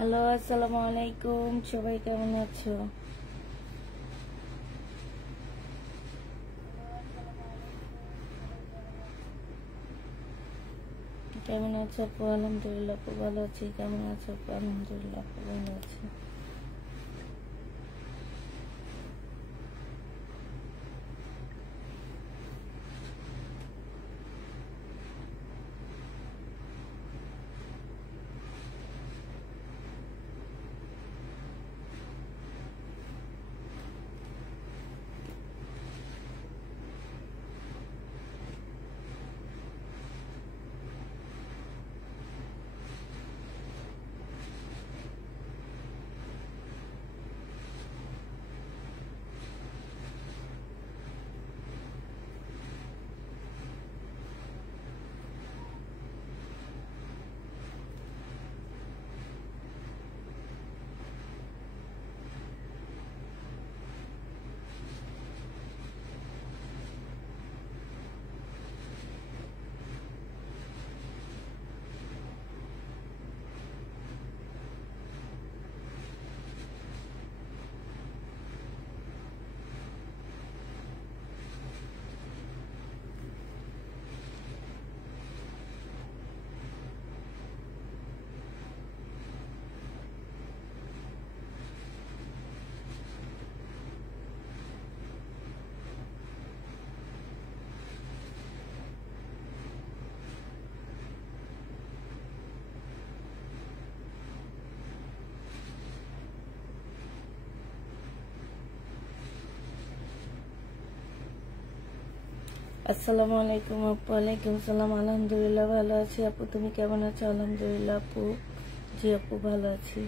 Hello, আসসালামু আলাইকুম। সবাই কেমন আছো? কেমন আছো আপু? আলহামদুলিল্লাহ আপু ভালো আছি। কেমন আছো আপু? আলহামদুলিল্লাহ আপু ভালো আছি। আসসালামু আলাইকুম আপু। ওয়ালাইকুম সালাম। আলহামদুলিল্লাহ ভালো আছি আপু, তুমি কেমন আছো? আলহামদুলিল্লাহ আপু। জি আপু ভালো আছি।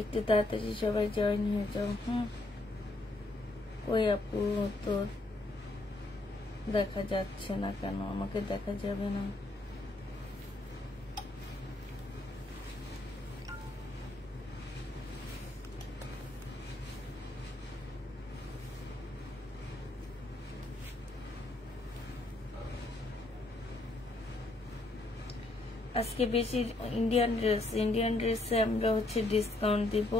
একটু তাড়াতাড়ি সবাই জয়েন হয়ে যাও। ওই আপু তো দেখা যাচ্ছে না কেন? আমাকে দেখা যাবে না? আজকে বেশি ইন্ডিয়ান ড্রেসে আমরা ডিসকাউন্ট দিব,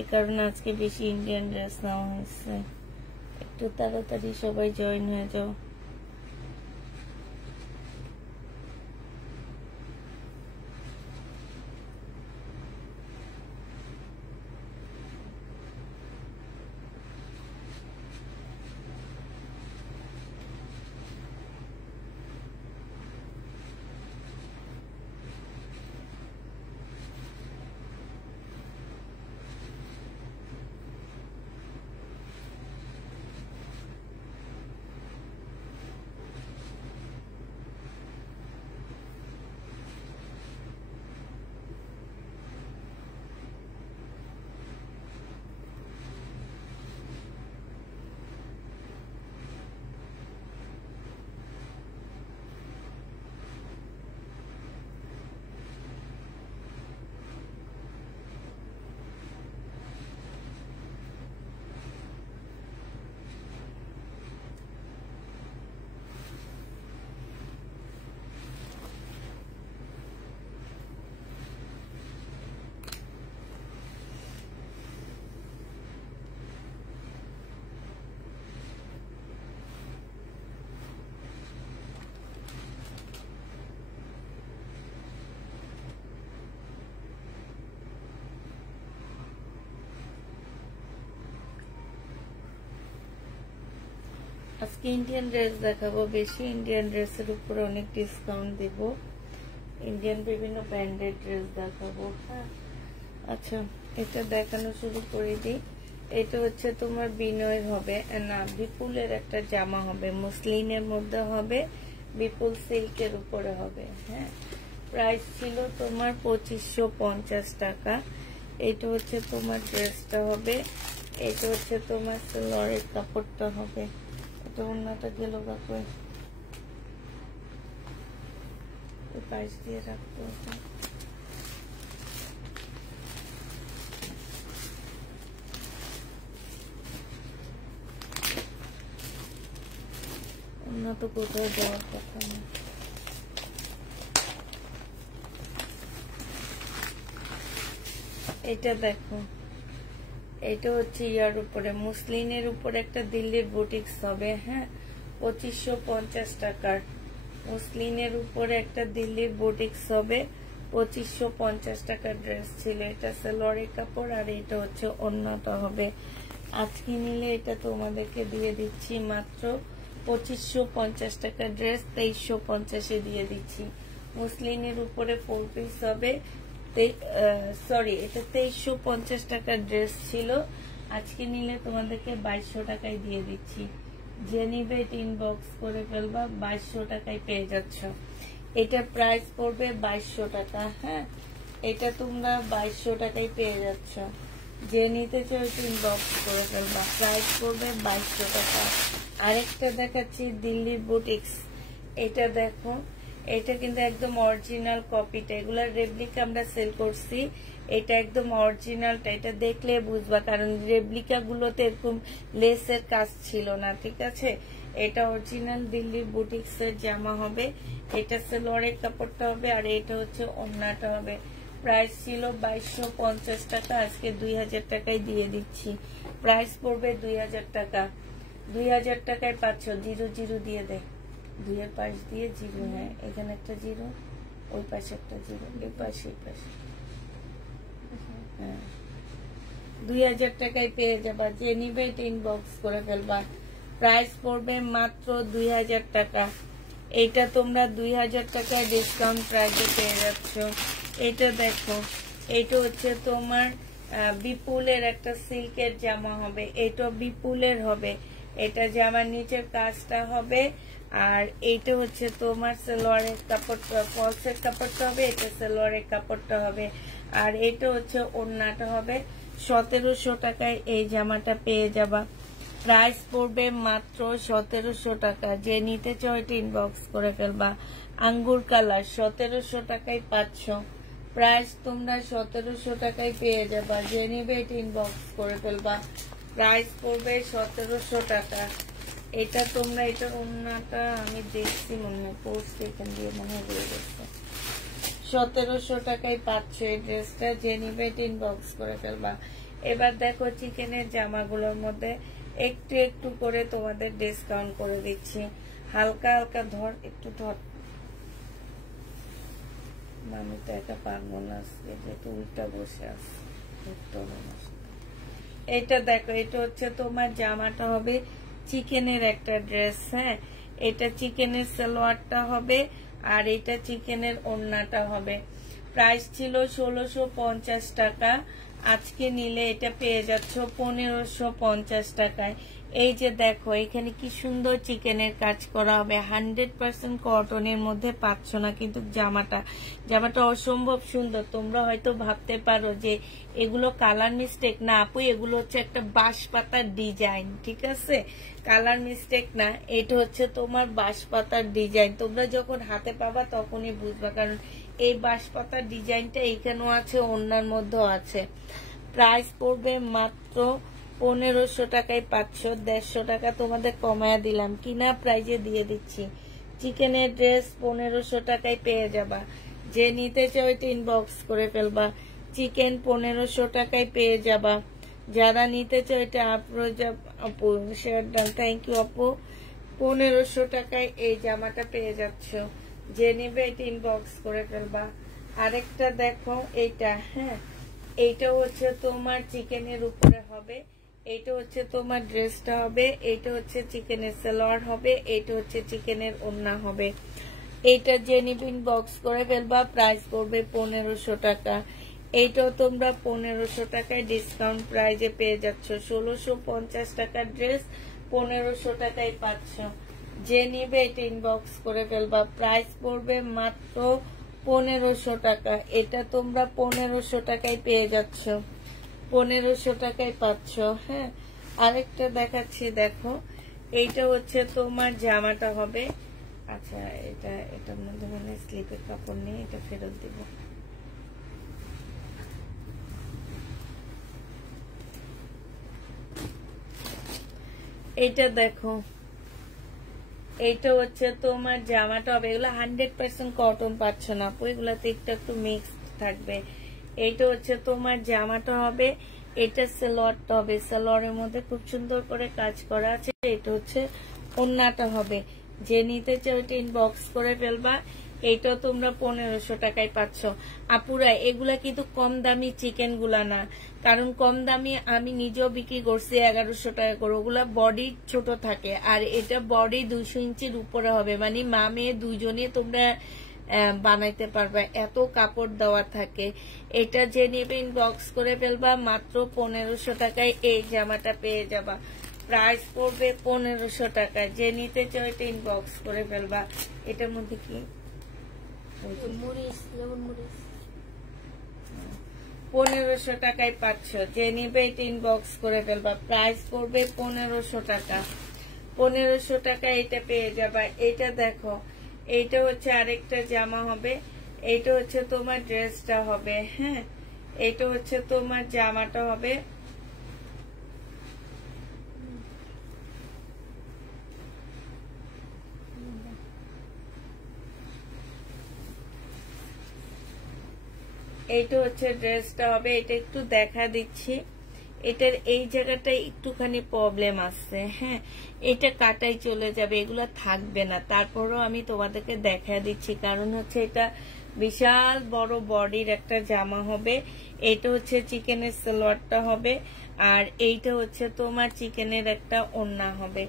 এই কারণে আজকে বেশি ইন্ডিয়ান ড্রেস নেওয়া হয়েছে। একটু তাড়াতাড়ি সবাই জয়েন হয়ে যাও। আজকে ইন্ডিয়ান ড্রেস দেখাবো, বেশি ইন্ডিয়ান ড্রেসের উপরে অনেক ডিসকাউন্ট দিব। ইন্ডিয়ান বিভিন্ন ব্র্যান্ডেড ড্রেস দেখাবো। হ্যাঁ, আচ্ছা এটা দেখানো শুরু করে দিই। এটা তোমার বিনয় হবে না, বিপুলের একটা জামা হবে, মুসলিনের মধ্যে হবে, বিপুল সিল্কের উপরে হবে। হ্যাঁ, প্রাইস ছিল তোমার 2550 টাকা। এটা তোমার ড্রেসটা হবে, এটা তোমার সালোয়ারের কাপড়টা হবে। এটা অন্যটা গেল কাপড় পাশ দিয়ে রাখতে হবে। ওন্না তো কোথাও যাওয়ার কথা না। এটা দেখো, এটা হচ্ছে ইয়ার উপরে মুসলিনের উপরে একটা দিল্লির বুটিক্স হবে, হ্যাঁ 2550 টাকার মুসলিনের উপরে একটা দিল্লির বুটিক্স হবে, 2550 টাকার ড্রেস ছিল। এটা সালোয়ারের কাপড় আর এটা হচ্ছে ওন্নাটা হবে। আজকে নিলে এটা তোমাদেরকে দিয়ে দিচ্ছি মাত্র 2550 টাকার ড্রেস 2350-এ দিয়ে দিচ্ছি। মুসলিনের উপরে 4 পিস হবে, সরি এটা 2350 টাকার ড্রেস ছিল, আজকে নিলে তোমাদেরকে 2200 টাকায় দিয়ে দিচ্ছি। যে নিবে ইনবক্স করে ফেলবা, 2200 টাকায় পেয়ে যাচ্ছ। এটা প্রাইস পড়বে 2200 টাকা, হ্যাঁ এটা তোমরা 2200 টাকায় পেয়ে যাচ্ছ। যে নিতে চাও ইনবক্স করে ফেলবা, প্রাইস পড়বে 2200 টাকা। আরেকটা দেখাচ্ছি দিল্লির বুটিক্স, এটা দেখো, এটা কিন্তু একদম অরিজিনাল কপিটা, এগুলার রেপ্লিকা আমরা সেল করছি, এটা একদম অরিজিনালটা, এটা দেখলে বুঝবা, কারণ রেপ্লিকা গুলোতে এরকম লেসের কাজ ছিল না, ঠিক আছে। এটা অরিজিনাল দিল্লির বুটিক্স এর জামা হবে, এটা সালোয়ারের কাপড়টা হবে আর এটা হচ্ছে ওন্নাটা হবে। প্রাইস ছিল 2250 টাকা, আজকে 2000 টাকায় দিয়ে দিচ্ছি। প্রাইস পড়বে 2000 টাকা। 2000 টাকায় পাচ্ছ। 00 দিয়ে দেয়, 2 এর পাশ দিয়ে 0, হ্যাঁ এখানে একটা 0, ওই পাশে একটা 0, এই পাশে এই পাশে, হ্যাঁ 2000 টাকায় পেয়ে যাবা। যে নিবে ইনবক্স করে ফেলবা। প্রাইস পড়বে মাত্র 2000 টাকা। এটা তোমরা 2000 টাকায় ডিসকাউন্ট প্রাইসে পেয়ে যাচ্ছ। এটা দেখো, এটা হচ্ছে তোমার বিপুলের একটা সিল্কের জামা হবে, এটা বিপুলের হবে, এটা জামার নিচের কাজটা হবে আর এইটা হচ্ছে তোমার সালোয়ারের কাপড়টা, ফলসের কাপড়টা হবে, এটা সালোয়ারের কাপড়টা হবে আর এটা হচ্ছে ওড়নাটা হবে। 1700 টাকায় এই জামাটা পেয়ে যাবা। প্রাইস পড়বে মাত্র 1700 টাকা। যে নিতে চাও এটা ইনবক্স করে ফেলবা। আঙ্গুর কালার 1700 টাকায় পাচ্ছ। প্রাইস তোমরা 1700 টাকায় পেয়ে যাবা। যে নিবে এটা ইনবক্স করে ফেলবা। প্রাইস পড়বে 1700 টাকা। এটা তোমরা, এটার ওন্নাটা আমি দেখছি মনে হয় পড়ছি, এখান দিয়ে মনে হয় রয়ে গেছে। 1700 টাকায় পাচ্ছ এই ড্রেসটা। যে নিবে এটা ইনবক্স করে ফেলবা। এবার দেখো চিকেনের জামাগুলোর মধ্যে একটু একটু করে তোমাদের ডিসকাউন্ট করে দিচ্ছি। হালকা হালকা ধর, একটু ধর, আমি তো একা পারবো না আজকে, যেহেতু উল্টা বসে আছে। এটা দেখো, এটা হচ্ছে তোমার জামাটা হবে চিকেনের একটা ড্রেস, হ্যাঁ এটা চিকেনের সালোয়ারটা হবে আর এটা চিকেনের ওড়নাটা হবে। প্রাইস ছিল 1650 টাকা, আজকে নিলে এটা পেয়ে যাচ্ছ 1550 টাকায়। এই যে দেখো, এখানে কি সুন্দর চিকেনের কাজ করা হবে, 100% কটনের মধ্যে পাচ্ছ না, কিন্তু জামাটা অসম্ভব সুন্দর। তোমরা হয়তো ভাবতে পারো যে এগুলো কালার মিস্টেক, না আপু এগুলো হচ্ছে একটা বাঁশপাতার ডিজাইন, ঠিক আছে, কালার মিস্টেক না, এটা হচ্ছে তোমার বাঁশপাতার ডিজাইন। তোমরা যখন হাতে পাবা তখনই বুঝবা, কারণ এই বাঁশপাতার ডিজাইনটা এখানেও আছে, অন্যার মধ্যেও আছে। প্রাইস পড়বে মাত্র 1500 টাকায় পাচ্ছ। 150 টাকা তোমাদের কমায়া দিলাম, কিনা প্রাইজে দিয়ে দিচ্ছি। চিকেনের ড্রেস 1500 টাকায় পেয়ে যাবা। যে নিতে চাও এটা ইনবক্স করে ফেলবা। চিকেন 1500 টাকায় পেয়ে যাবা। যারা নিতে চাও এটা আপু শেয়ার ডান, থ্যাংক ইউ আপু। 1500 টাকায় এই জামাটা পেয়ে যাচ্ছ। যে নিবে এটা ইনবক্স করে ফেলবা। আরেকটা দেখো, এইটা, হ্যাঁ এইটা হচ্ছে তোমার চিকেনের উপরে হবে, এইটা হচ্ছে তোমার ড্রেসটা হবে, এইটা হচ্ছে চিকেনের সালোয়ার হবে, এইটা হচ্ছে চিকেনের ওড়না হবে। এইটা যে নিবে ইনবক্স করে ফেলবা। প্রাইস পড়বে 1500 টাকা। এইটাও তোমরা 1500 টাকায় ডিসকাউন্ট প্রাইজে পেয়ে যাচ্ছ। 1650 টাকার ড্রেস 1500 টাকায় পাচ্ছ। যে নিবে এটা ইনবক্স করে ফেলবা। প্রাইস পড়বে মাত্র 1500 টাকা। এটা তোমরা 1500 টাকায় পেয়ে যাচ্ছ। 1500 টাকায় পাচ্ছ। হ্যাঁ, আরেকটা দেখাচ্ছি, দেখো এইটা হচ্ছে তোমার জামাটা হবে। আচ্ছা, এটার মধ্যে মানে স্লিপের কাপড় নেই, এটা ফেরত দিব। এইটা দেখো, এইটা হচ্ছে তোমার জামাটা হবে, এগুলো 100% কটন পাচ্ছ না, এগুলাতে একটু মিক্স থাকবে। এইটা হচ্ছে তোমার জামাটা হবে, এটা সালোয়ারটা হবে, সালোয়ারের মধ্যে খুব সুন্দর করে কাজ করা আছে। এটা হচ্ছে ওড়নাটা হবে, যে নিতে চাও এটা ইনবক্স করে ফেলবা। এইটাও তোমরা 1500 টাকায় পাচ্ছ। আপুরা এগুলা কিন্তু কম দামি চিকেন গুলা না, কারণ কম দামি আমি নিজেও বিক্রি করছি 1100 টাকা করে, ওগুলা বডি ছোট থাকে, আর এটা বডি 200 ইঞ্চির উপরে হবে, মানে মা মেয়ে দুইজনে তোমরা বানাইতে পারবা, এত কাপড় দেওয়া থাকে। এটা যে নেবে ইনবক্স করে ফেলবা, মাত্র 1500 টাকায় এই জামাটা পেয়ে যাবা। প্রাইস পড়বে 1500 টাকা, যে নিতে চাও এটা ইনবক্স করে ফেলবা। এটার মধ্যে কি 1500 টাকায় পাচ্ছ, যে নিবে এটা ইনবক্স করে ফেলবা। প্রাইস পড়বে 1500 টাকা, 1500 টাকা এটা পেয়ে যাবা। এটা দেখো, এইটা হচ্ছে আরেকটা জামা হবে, এইটা হচ্ছে তোমার ড্রেসটা হবে। হ্যাঁ, এইটা হচ্ছে তোমার জামাটা হবে। এইটা হচ্ছে ড্রেসটা হবে, এটা একটু দেখা দিচ্ছি। এটার এই জায়গাটা একটুখানি প্রবলেম আছে। হ্যাঁ, এটা কাটাই চলে যাবে, এগুলা থাকবে না, তারপরও আমি তোমাদেরকে দেখা দিচ্ছি, কারণ হচ্ছে এটা বিশাল বড় বডির একটা জামা হবে। এটা হচ্ছে চিকেনের সালোয়ারটা হবে, আর এইটা হচ্ছে তোমার চিকেনের একটা ওড়না হবে।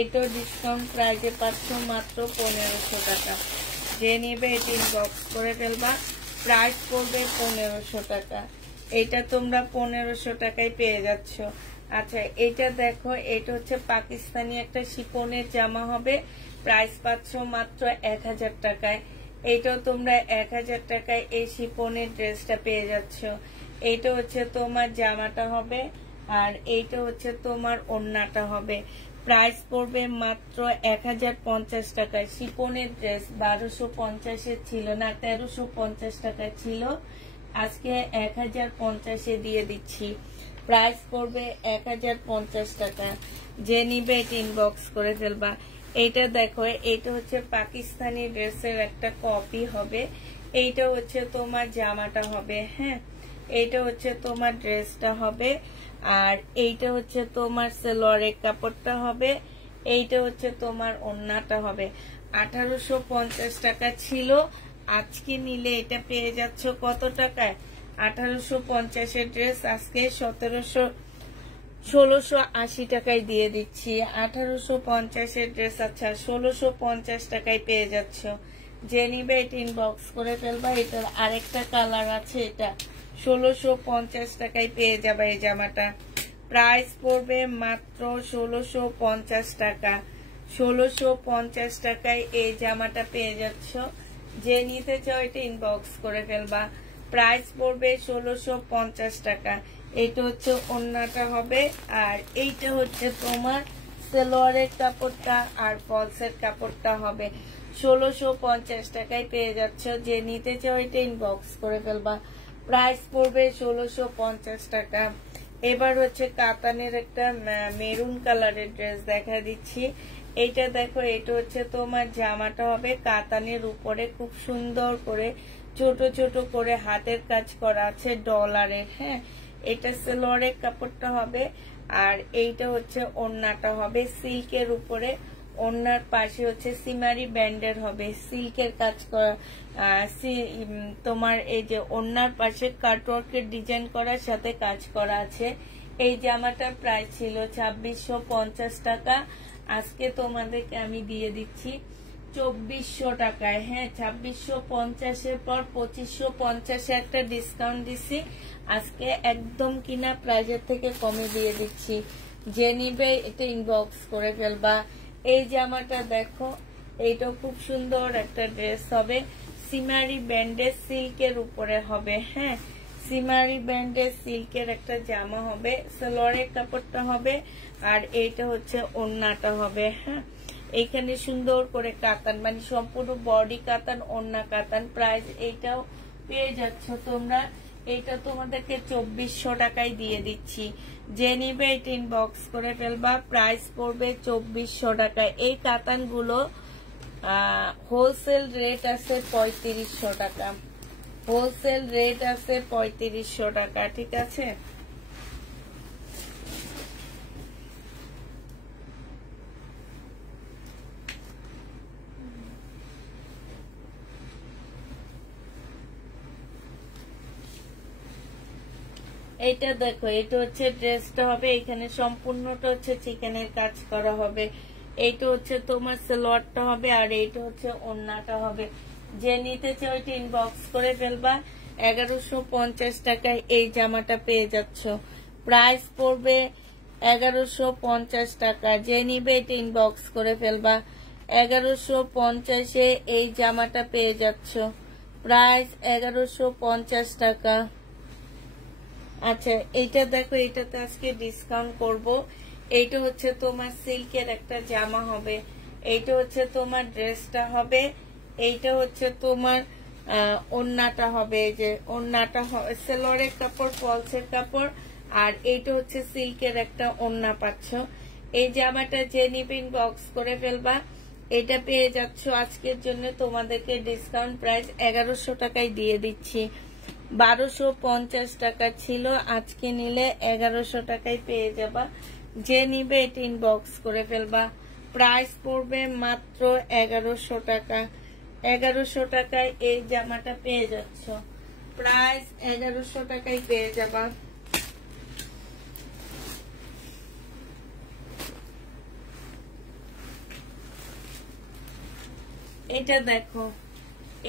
এটাও ডিসকাউন্ট প্রাইসে পাচ্ছ মাত্র 1500 টাকা, যে নেবে এটা ইনবক্স করে ফেলবা। প্রাইস পড়বে 1500 টাকা, এটা তোমরা 1500 টাকায় পেয়ে যাচ্ছ। আচ্ছা, এটা দেখো, এটা হচ্ছে পাকিস্তানি একটা শিফনের জামা হবে, প্রাইস পাচ্ছ মাত্র 1000 টাকায়। এইটাও তোমরা 1000 টাকায় এই শিফনের ড্রেসটা পেয়ে যাচ্ছ। এইটা হচ্ছে তোমার জামাটা হবে, আর এইটা হচ্ছে তোমার ওড়নাটা হবে। প্রাইস পড়বে মাত্র 1050 টাকায়। শিফনের ড্রেস 1250 ছিল না, 1350 টাকা ছিল, আজকে 1050 দিয়ে দিচ্ছি। প্রাইস পড়বে 1050 টাকা, যে নিবে এটা ইনবক্স করে ফেলবা। এইটা দেখো, এইটা হচ্ছে পাকিস্তানি ড্রেসের একটা কপি হবে, এইটা হচ্ছে তোমার জামাটা হবে। হ্যাঁ, এইটা হচ্ছে তোমার ড্রেসটা হবে, আর এইটা হচ্ছে তোমার সালোয়ারের কাপড়টা হবে, এইটা হচ্ছে তোমার ওড়নাটা হবে। 1850 টাকা ছিল, আজকে নিলে এটা পেয়ে যাচ্ছ কত টাকায়? 1850 ড্রেস আজকে 1680 টাকায় দিয়ে দিচ্ছি। 1850 ড্রেস আচ্ছা 1650 টাকায় পেয়ে যাচ্ছ, যে নিবে এটা ইনবক্স করে ফেলবা। এটার আরেকটা কালার আছে, এটা 1650 টাকায় পেয়ে যাবে এই জামাটা। প্রাইস পড়বে মাত্র 1650 টাকা, 1650 টাকায় এই জামাটা পেয়ে যাচ্ছ, যে নিতে চাও এটা ইনবক্স করে ফেলবা। প্রাইস পড়বে 1650 টাকা। এইটা হচ্ছে ওড়নাটা হবে, আর এইটা হচ্ছে তোমার সালোয়ারের কাপড়টা আর ফলসের কাপড়টা হবে। 1650 টাকায় পেয়ে যাচ্ছ, যে নিতে চাও এটা ইনবক্স করে ফেলবা। প্রাইস পড়বে 1650 টাকা। এবার হচ্ছে কাতানের একটা মেরুন কালারের ড্রেস দেখা দিচ্ছি। এইটা দেখো, এটা হচ্ছে তোমার জামাটা হবে, কাতানের উপরে খুব সুন্দর করে ছোট ছোট করে হাতের কাজ করা আছে ডলারের। হ্যাঁ, এটা সালোয়ারের কাপড়টা হবে, আর এইটা হচ্ছে ওড়নাটা হবে সিল্কের উপরে। ওড়নার পাশে হচ্ছে সিমারি ব্যান্ডের হবে, সিল্কের কাজ করা। তোমার এই যে ওড়নার পাশে কাটওয়ার্কের ডিজাইন করার সাথে কাজ করা আছে। এই জামাটার প্রাইস ছিল 2650 টাকা, আজকে তোমাদেরকে আমি দিয়ে দিচ্ছি 2400 টাকায়। হ্যাঁ, 2650 পর 2550 একটা ডিসকাউন্ট দিছি, আজকে একদম কিনা প্রাইজের থেকে কমে দিয়ে দিচ্ছি, যে নিবে এটা ইনবক্স করে ফেলবা। এই জামাটা দেখো, এইটাও খুব সুন্দর একটা ড্রেস হবে, সিমারি ব্যান্ডেজ সিল্কের উপরে হবে। হ্যাঁ, সিমারি ব্যান্ডেজ সিল্কের একটা জামা হবে, সালোয়ারের কাপড়টা হবে, আর এইটা হচ্ছে ওড়নাটা হবে। হ্যাঁ, এইখানে সুন্দর করে কাতান, মানে সম্পূর্ণ বডি কাতান, ওড়না কাতান। প্রাইস এইটাও পেয়ে যাচ্ছ তোমরা এটা তোমাদেরকে 2400 টাকায় দিয়ে দিচ্ছি। যে নিবে এটা ইনবক্স করে ফেলবা, প্রাইস পড়বে 2400 টাকা। এই কাতানগুলো হোলসেল রেট আছে 3500 টাকা, হোলসেল রেট আছে 3500 টাকা, ঠিক আছে। এটা দেখো, এটা হচ্ছে ড্রেসটা হবে, এখানে সম্পূর্ণটা হচ্ছে চিকেনের কাজ করা হবে। এইটা হচ্ছে তোমার সালোয়ারটা হবে, আর এইটা হচ্ছে ওড়নাটা হবে। যে নিতে চাও ওইটা ইনবক্স করে ফেলবা। 1150 টাকায় এই জামাটা পেয়ে যাচ্ছ। প্রাইস পড়বে 1150 টাকা। যে নিবে এটা ইনবক্স করে ফেলবা। 1150-এ এই জামাটা পেয়ে যাচ্ছ। প্রাইস 1150 টাকা। আচ্ছা, এইটা দেখো, এইটাতে আজকে ডিসকাউন্ট করব। এইটা হচ্ছে তোমার সিল্কের একটা জামা হবে, এইটা হচ্ছে তোমার ড্রেসটা হবে, এইটা হচ্ছে তোমার ওড়নাটা হবে। এই যে ওড়নাটা সেলোয়ারের কাপড়, ফলসের কাপড়, আর এইটা হচ্ছে সিল্কের একটা ওড়না পাচ্ছ। এই জামাটা যে নিবে ইনবক্স করে ফেলবা। এটা পেয়ে যাচ্ছ আজকের জন্য তোমাদেরকে ডিসকাউন্ট প্রাইস 1100 টাকায় দিয়ে দিচ্ছি। 1250 টাকা ছিল, আজকে নিলে 1100 টাকায় পেয়ে যাবা। যে নিবে এটা ইনবক্স করে ফেলবা। প্রাইস পড়বে মাত্র 1100 টাকা। 1100 টাকায় এই জামাটা পেয়ে যাচ্ছ। প্রাইস 1100 টাকায় পেয়ে যাবা। এটা দেখো,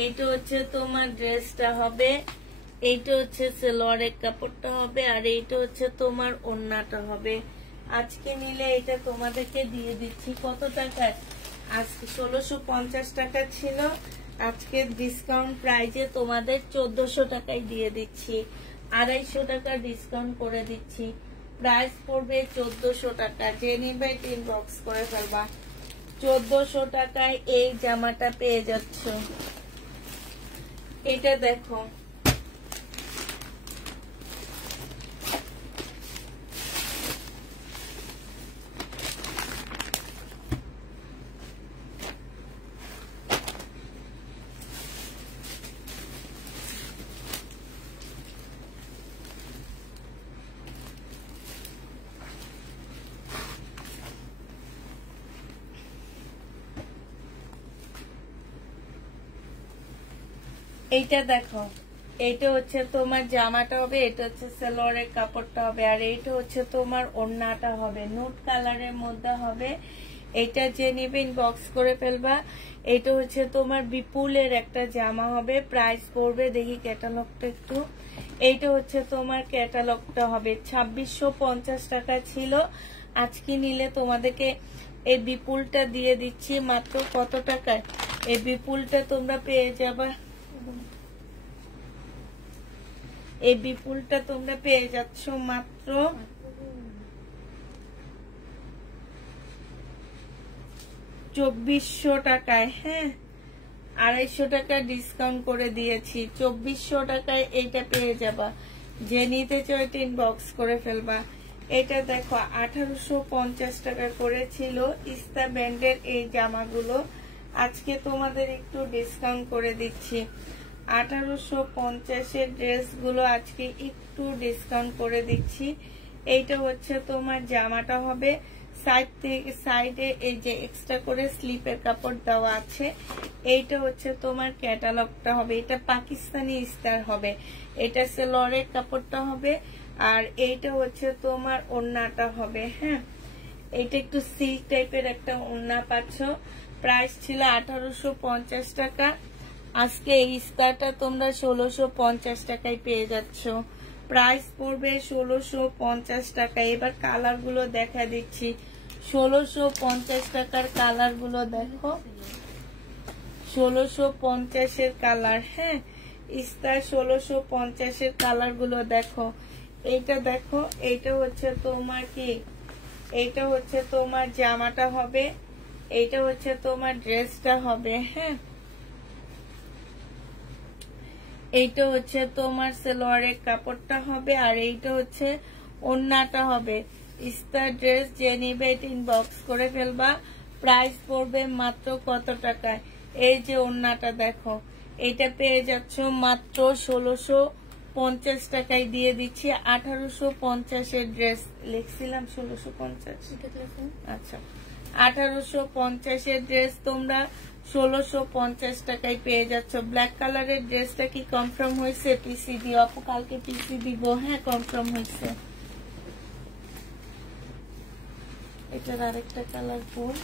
এইটা হচ্ছে তোমার ড্রেসটা হবে, এইটা হচ্ছে সালোয়ারের কাপড়টা হবে, আর এইটা হচ্ছে তোমার ওড়নাটা হবে। আজকে নিলে এটা তোমাদেরকে দিয়ে দিচ্ছি কত টাকায়? আজকে 1650 টাকা ছিল, আজকে ডিসকাউন্ট প্রাইজে তোমাদের 1400 টাকায় দিয়ে দিচ্ছি। 250 টাকা ডিসকাউন্ট করে দিচ্ছি। প্রাইস পড়বে 1400 টাকা। যে নিবে ইনবক্স করে ফেলবা। 1400 টাকায় এই জামাটা পেয়ে যাচ্ছ। এটা দেখো, এইটা দেখো, এইটা হচ্ছে তোমার জামাটা হবে, এটা হচ্ছে সালোয়ারের কাপড়টা হবে, আর এইটা হচ্ছে তোমার ওড়নাটা হবে, নুট কালারের মধ্যে হবে। এটা যে নিবে ইনবক্স করে ফেলবা। এটা হচ্ছে তোমার বিপুলের একটা জামা হবে। প্রাইস পড়বে, দেখি ক্যাটালগটা একটু, এইটা হচ্ছে তোমার ক্যাটালগটা হবে 2650 টাকা ছিল। আজকে নিলে তোমাদেরকে এই বিপুলটা দিয়ে দিচ্ছি মাত্র কত টাকায়? এই বিপুলটা তোমরা পেয়ে যাবা, এই বিপুলটা তোমরা পেয়ে যাচ্ছ মাত্র 2400 টাকায়। হ্যাঁ, 250 টাকা ডিসকাউন্ট করে দিয়েছি। 2400 টাকায় এইটা পেয়ে যাবা। যে নিতে চাও এটা ইনবক্স করে ফেলবা। এটা দেখো, 1850 টাকা করেছিল ইস্তা ব্র্যান্ডের এই জামাগুলো। আজকে তোমাদের একটু ডিসকাউন্ট করে দিচ্ছি। 1850-এর ড্রেসগুলো আজকে একটু ডিসকাউন্ট করে দিচ্ছি। এইটা হচ্ছে তোমার জামাটা হবে, সাইড থেকে সাইডে এই যে এক্সট্রা করে স্লিপের কাপড় দেওয়া আছে। এইটা হচ্ছে তোমার ক্যাটালগটা হবে, এটা পাকিস্তানি স্টার হবে, এটা সালোয়ারের কাপড়টা হবে, আর এইটা হচ্ছে তোমার ওড়নাটা হবে। হ্যাঁ, এটা একটু সিল্ক টাইপের একটা ওড়না পাচ্ছ। প্রাইস ছিল 1850 টাকা। আজকে এই স্কার্টটা তোমরা 1650 টাকায় পেয়ে যাচ্ছ। প্রাইস পড়বে 1650 টাকা। এবার কালার গুলো দেখা দিচ্ছি। 1650 টাকার কালার গুলো দেখো, 1650-এর কালার। হ্যাঁ, স্টার 1650-এর কালার গুলো দেখো। এইটা দেখো, এইটা হচ্ছে তোমার কি, এইটা হচ্ছে তোমার জামাটা হবে, এইটা হচ্ছে তোমার ড্রেসটা হবে। হ্যাঁ, এইটা হচ্ছে তোমার সালোয়ারের কাপড়টা হবে, আর এইটা হচ্ছে ওড়নাটা হবে। ইস্তার ড্রেস যে নিবে এটা ইনবক্স করে ফেলবা। প্রাইস পড়বে মাত্র কত টাকায়? এই যে ওড়নাটা দেখো, এটা পেয়ে যাচ্ছ মাত্র 1650 টাকায় দিয়ে দিচ্ছি। 1850 ড্রেস লিখছিলাম, 1650। আচ্ছা, 1850 ড্রেস তোমরা 1650 টাকায় পেয়ে যাচ্ছ। ব্ল্যাক কালারের ড্রেসটা কি কনফার্ম হয়েছে? পিসি দিও আপু, কালকে পিসি দিব। হ্যাঁ, কনফার্ম হয়েছে। এটার আরেকটা কালার ফুল,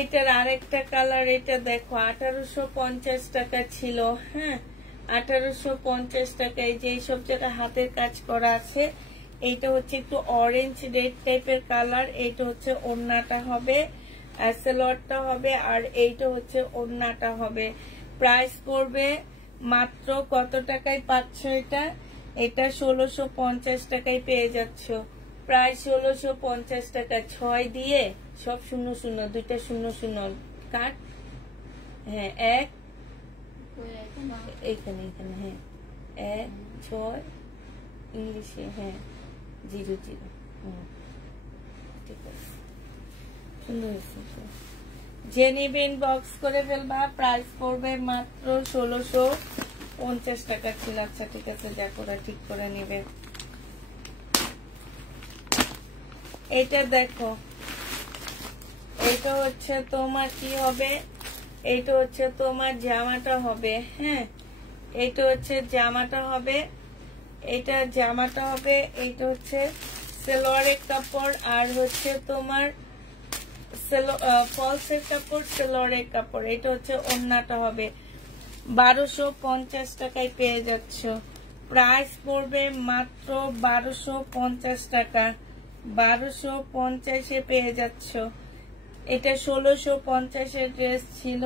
এটার আরেকটা কালার। এটা দেখো 1850 টাকা ছিল। হ্যাঁ, 1850 টাকায় যে সব জায়গায় হাতের কাজ করা আছে। এইটা হচ্ছে একটু অরেঞ্জ রেড টাইপের কালার। এইটা হচ্ছে ওড়নাটা হবে, সালোয়ারটা হবে, আর এইটা হচ্ছে ওড়নাটা হবে। প্রাইস পড়বে মাত্র কত টাকায় পাচ্ছ? এটা 1650 টাকায় পেয়ে যাচ্ছ। প্রায় 1650 টাকা। 6 দিয়ে সব 00, দুইটা 00 কাট। হ্যাঁ, 1 এইখানে এখানে, হ্যাঁ 1 6 ইংলিশে, হ্যাঁ 00। ঠিক আছে, সুন্দর হয়েছে। যে নিবেন বক্স করে ফেলবা। প্রাইস পড়বে মাত্র 1650 টাকা ছিল। আচ্ছা ঠিক আছে, যা করে ঠিক করে নিবে। এটা দেখো, এটা হচ্ছে তোমার কি হবে? এইটা হচ্ছে তোমার জামাটা হবে। হ্যাঁ, এইটা হচ্ছে জামাটা হবে, এটা জামাটা হবে। এইটা হচ্ছে সালোয়ারের কাপড়, আর হচ্ছে তোমার ফলসের কাপড়, সালোয়ারের কাপড়। এটা হচ্ছে ওড়নাটা হবে। 1250 টাকায় পেয়ে যাচ্ছ। প্রাইস পড়বে মাত্র 1250 টাকা। 1250-এ পেয়ে যাচ্ছ। এটা 1650 ড্রেস ছিল,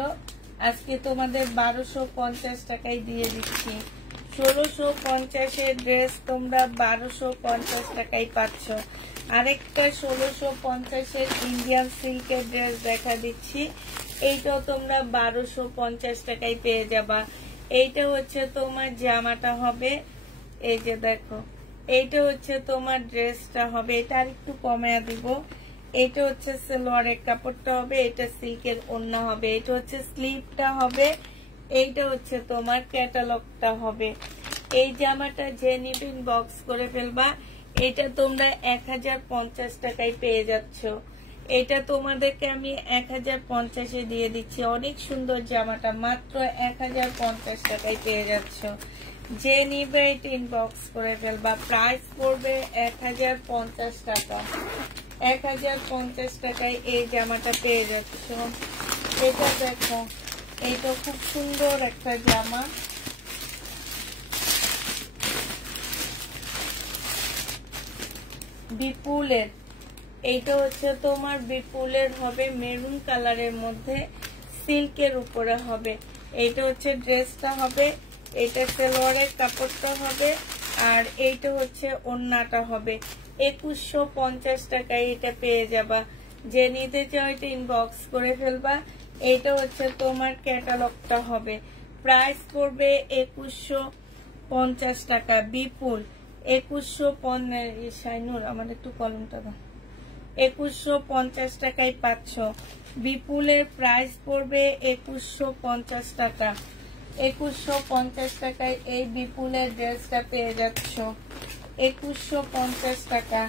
আজকে তোমাদের 1250 টাকায় দিয়ে দিচ্ছি। 1650 ড্রেস তোমরা 1250 টাকায় পাচ্ছ। আরেকটা 1650 ইন্ডিয়ান সিল্কের ড্রেস দেখা দিচ্ছি। এইটাও তোমরা 1250 টাকায় পেয়ে যাবা। এইটা হচ্ছে তোমার জামাটা হবে। এই যে দেখো, এইটা হচ্ছে তোমার ড্রেসটা হবে। এটা আর একটু কমে দিব। এটা হচ্ছে সালোয়ারের কাপড়টা হবে, এটা সিল্কের ওড়না হবে, এটা হচ্ছে স্লিভটা হবে, এইটা হচ্ছে তোমার ক্যাটালগটা হবে। এই জামাটা যে নিবেন বক্স করে ফেলবা। এটা তোমরা 1050 টাকায় পেয়ে যাচ্ছ। এটা তোমাদেরকে আমি 1050-এ দিয়ে দিচ্ছি। অনেক সুন্দর জামাটা, মাত্র 1050 টাকায় পেয়ে যাচ্ছ। যে নিবে এটা ইনবক্স করে ফেলবা। প্রাইস পড়বে 1050 টাকা। 1050 টাকায় এই জামাটা পেয়ে যাচ্ছ। এটা দেখো, এইটা খুব সুন্দর একটা জামা। বিপুলের, এইটা হচ্ছে তোমার বিপুলের হবে, মেরুন কালারের মধ্যে সিল্কের উপরে হবে। এইটা হচ্ছে ড্রেসটা হবে, এটা সালোয়ারের কাপড়টা হবে, আর এইটা হচ্ছে ওড়নাটা হবে। 2150 টাকায় এটা পেয়ে যাবা। যে নিতে চাও এটা ইনবক্স করে ফেলবা। এইটা হচ্ছে তোমার ক্যাটালগটা হবে। প্রাইস পড়বে 2150 টাকা। বিপুল 2150। শাইনুর আমার একটু কলমটা দাও। 2150 টাকায় পাচ্ছ। বিপুলের প্রাইস পড়বে 2150 টাকা। 2150 টাকায় এই বিপুলের ড্রেসটা পেয়ে যাচ্ছ। 2150 টাকা।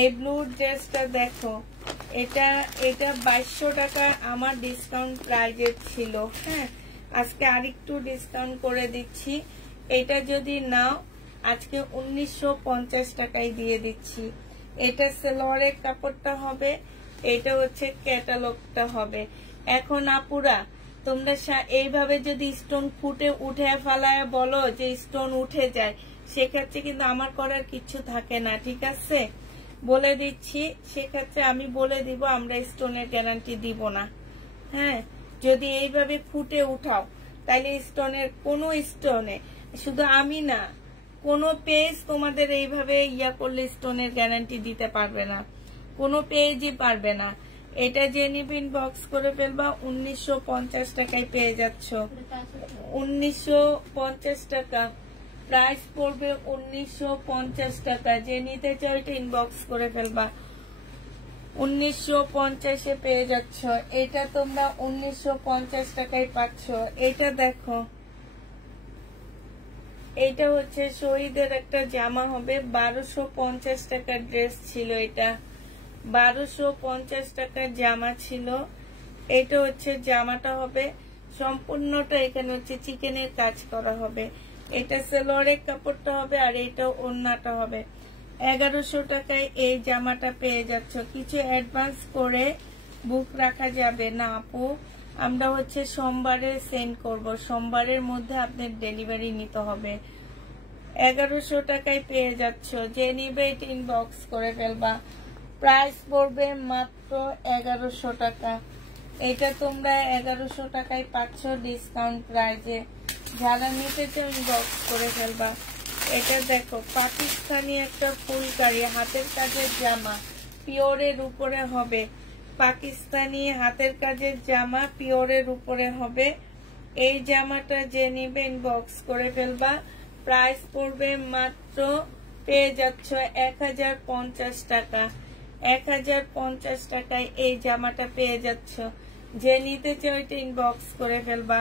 এই ব্লু ড্রেসটা দেখো, এটা 2200 টাকা আমার ডিসকাউন্ট প্রাইজের ছিল। হ্যাঁ, আজকে আরেকটু ডিসকাউন্ট করে দিচ্ছি। এটা যদি নাও আজকে 1950 টাকায় দিয়ে দিচ্ছি। এটা সালোয়ারের কাপড়টা হবে, এটা হচ্ছে ক্যাটালগটা হবে। এখন আপুরা তোমরা এইভাবে যদি স্টোন ফুটে উঠে ফেলায় বলো যে স্টোন উঠে যায়, সেক্ষেত্রে কিন্তু আমার করার কিছু থাকে না। ঠিক আছে, বলে দিচ্ছি। সেক্ষেত্রে আমি বলে দিব আমরা স্টোনের গ্যারান্টি দিব না। হ্যাঁ, যদি এইভাবে ফুটে উঠাও তাহলে স্টোনের কোনো স্টোনে, শুধু আমি না, কোনো পেজ তোমাদের এইভাবে করলে স্টোনের গ্যারান্টি দিতে পারবে না। কোনো পেজই পারবে না। এটা যে নিবে ইনবক্স করে ফেলবা, 1950 টাকায় পেয়ে যাচ্ছ। 1950 টাকা প্রাইস পড়বে, 1950 টাকা। যে নিতে চাও এটা ইনবক্স করে ফেলবা, 1950-এ পেয়ে যাচ্ছ। এটা তোমরা 1950 টাকায় পাচ্ছ। এটা দেখো, এটা হচ্ছে শহীদের একটা জামা হবে, 1250 টাকার ড্রেস ছিল। এটা 1250 টাকার জামা ছিল। এটা হচ্ছে জামাটা হবে সম্পূর্ণটা, এখানে হচ্ছে চিকেনের কাজ করা হবে। এটা সালোয়ারের কাপড়টা হবে, আর এটা ওড়নাটা হবে। 1100 টাকায় এই জামাটা পেয়ে যাচ্ছ। কিছু অ্যাডভান্স করে বুক রাখা যাবে না আপু, আমরা হচ্ছে সোমবারে সেন্ড করব, সোমবারের মধ্যে আপনার ডেলিভারি নিতে হবে। 1100 টাকায় পেয়ে যাচ্ছ। যে নিবে এটা ইনবক্স করে ফেলবা, প্রাইস পড়বে মাত্র 1100 টাকা। এটা তোমরা 1100 টাকায় পাচ্ছ ডিসকাউন্ট প্রাইজে। যারা নিতে চাও ইনবক্স করে ফেলবা। এটা দেখো, পাকিস্তানি একটা ফুলকারি হাতের কাজের জামা, পিওরের উপরে হবে। পাকিস্তানি হাতের কাজের জামা পিওরের উপরে হবে। এই জামাটা যে নিবে ইনবক্স করে ফেলবা, প্রাইস পড়বে মাত্র, পেয়ে যাচ্ছ 1050 টাকা। 1050 টাকায় এই জামাটা পেয়ে যাচ্ছ। যে নিতে চাও এটা ইনবক্স করে ফেলবা,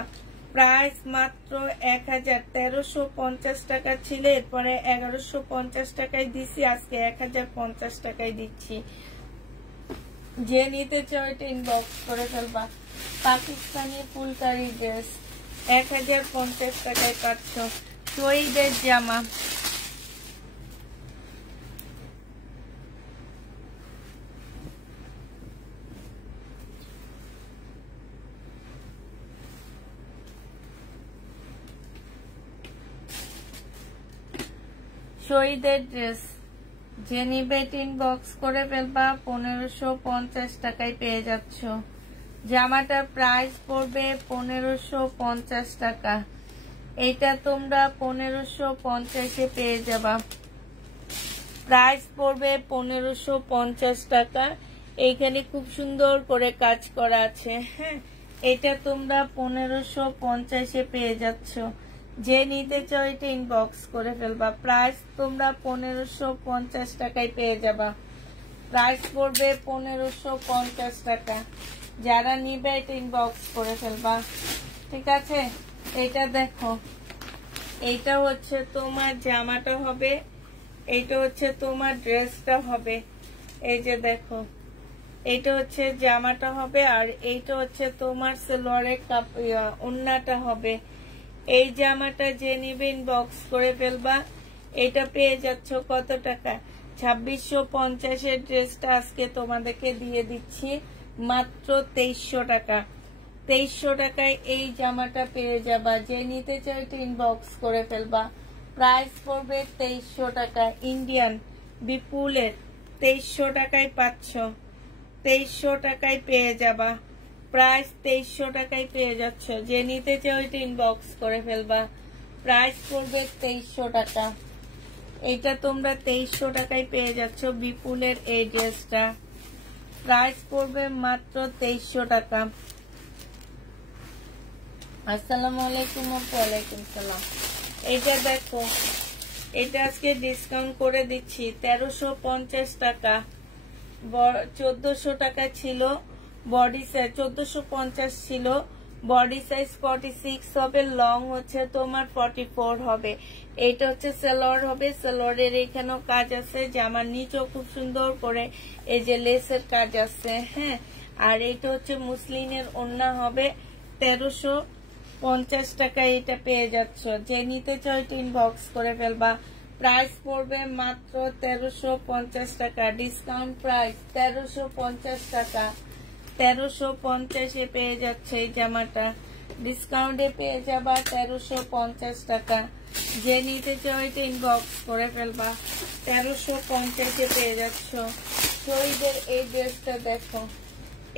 প্রাইস মাত্র 1350 টাকা ছিল, এরপরে 1150 টাকায় দিচ্ছি, আজকে 1050 টাকায় দিচ্ছি। যে নিতে চাও এটা ইনবক্স করে ফেলবা। পাকিস্তানি ফুলকারি ড্রেস 1050 টাকায় পাচ্ছ। শহীদের জামা, শহীদের ড্রেস যে নিবে ইনবক্স করে ফেলবা, 1550 টাকায় পেয়ে যাচ্ছ। জামাটার প্রাইস পড়বে 1550 টাকা। এটা তোমরা 1550-এ পেয়ে যাবা, প্রাইস পড়বে 1550 টাকা। এইখানে খুব সুন্দর করে কাজ করা আছে। হ্যাঁ, এটা তোমরা 1550-এ পেয়ে যাচ্ছ। যে নিতে চাও এটা ইনবক্স করে ফেলবা, প্রাইস তোমরা 1550 টাকায় পেয়ে যাবা, প্রাইস পড়বে 1550 টাকা। যারা নিবে এটা ইনবক্স করে ফেলবা, ঠিক আছে। এটা দেখো, এইটা হচ্ছে তোমার জামাটা হবে, এইটা হচ্ছে তোমার ড্রেসটা হবে। এই যে দেখো, এইটা হচ্ছে জামাটা হবে, আর এইটা হচ্ছে তোমার সালোয়ারের ওড়নাটা হবে। এই জামাটা যে নিবে ইনবক্স করে ফেলবা। এটা পেয়ে যাচ্ছ কত টাকা, 2650-এর ড্রেসটা আজকে তোমাদেরকে দিয়ে দিচ্ছি মাত্র 2300 টাকা। 2300 টাকায় এই জামাটা পেয়ে যাবা। যে নিতে চাও এটা ইনবক্স করে ফেলবা, প্রাইস পড়বে 2300 টাকা। ইন্ডিয়ান বিপুলের 2300 টাকায় পাচ্ছ, 2300 টাকায় পেয়ে যাবা, প্রাইস 2300 টাকায় পেয়ে যাচ্ছ। যে নিতে চাও এটা ইনবক্স করে ফেলবা, প্রাইস পড়বে 2300 টাকা। এটা তোমরা 2300 টাকায় পেয়ে যাচ্ছ বিপুলের এই ড্রেসটা, প্রাইস পড়বে মাত্র 2300 টাকা। আসসালামু আলাইকুম। ওয়ালাইকুম সালাম। এটা দেখো, এটা আজকে ডিসকাউন্ট করে দিচ্ছি 1350 টাকা। 1400 টাকা ছিল বডি সাইজ, 1450 ছিল বডি সাইজ 46 হবে, লং হচ্ছে তোমার 44 হবে। এইটা হচ্ছে সালোয়ার হবে, সালোয়ারের এখানেও কাজ আছে, জামার নিচেও খুব সুন্দর করে এই যে লেসের কাজ আছে। হ্যাঁ, আর এইটা হচ্ছে মুসলিনের ওড়না হবে। 1350 টাকা এটা পেয়ে যাচ্ছ। যে নিতে চাও এটা ইনবক্স করে ফেলবা, প্রাইস পড়বে মাত্র 1350 টাকা। ডিসকাউন্ট প্রাইস 1350 টাকা। 1350-এ পেয়ে যাচ্ছে এই জামাটা, ডিসকাউন্টে পেয়ে যাবা 1350 টাকা। যে নিতে চাও এটা ইনবক্স করে ফেলবা, 1350-এ পেয়ে যাচ্ছ। শহীদের এই ড্রেসটা দেখো,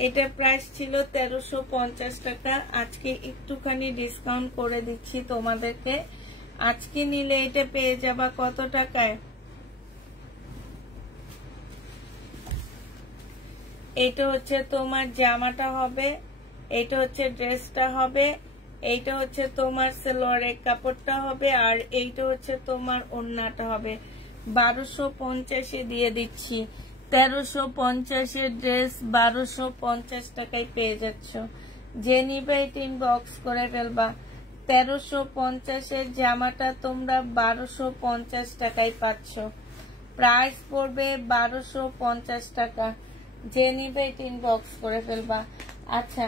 এটা প্রাইস ছিল 1350 টাকা, আজকে একটুখানি ডিসকাউন্ট করে দিচ্ছি তোমাদেরকে। আজকে নিলে এটা পেয়ে যাবা কত টাকায়, এইটা হচ্ছে তোমার জামাটা হবে, এইটা হচ্ছে ড্রেসটা হবে, এইটা হচ্ছে তোমার সালোয়ারের কাপড়টা হবে, আর এইটা হচ্ছে তোমার ওড়নাটা হবে। 1250 দিয়ে দিচ্ছি। 1350 ড্রেস 1250 টাকায় পেয়ে যাচ্ছ। যে নিবে এটা ইনবক্স করে ফেলবা। 1350 জামাটা তোমরা 1250 টাকায় পাচ্ছ। প্রাইস পড়বে 1250 টাকা। যে নিবে এটা ইনবক্স করে ফেলবা। আচ্ছা,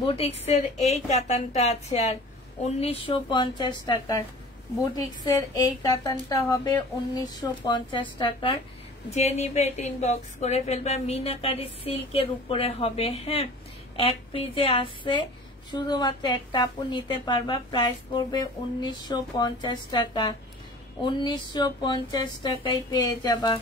বুটিক্সের এই কাতানটা আছে আর 1950 টাকার। বুটিক্সের এই কাতানটা হবে 1950 টাকার। যে নিবে এটা ইনবক্স করে ফেলবা। মিনাকারি সিল্কের উপরে হবে। হ্যাঁ, এক পিজে আসছে, শুধুমাত্র একটা আপু নিতে পারবা। প্রাইস পড়বে 1950 টাকা। 1950 টাকায় পেয়ে যাবা।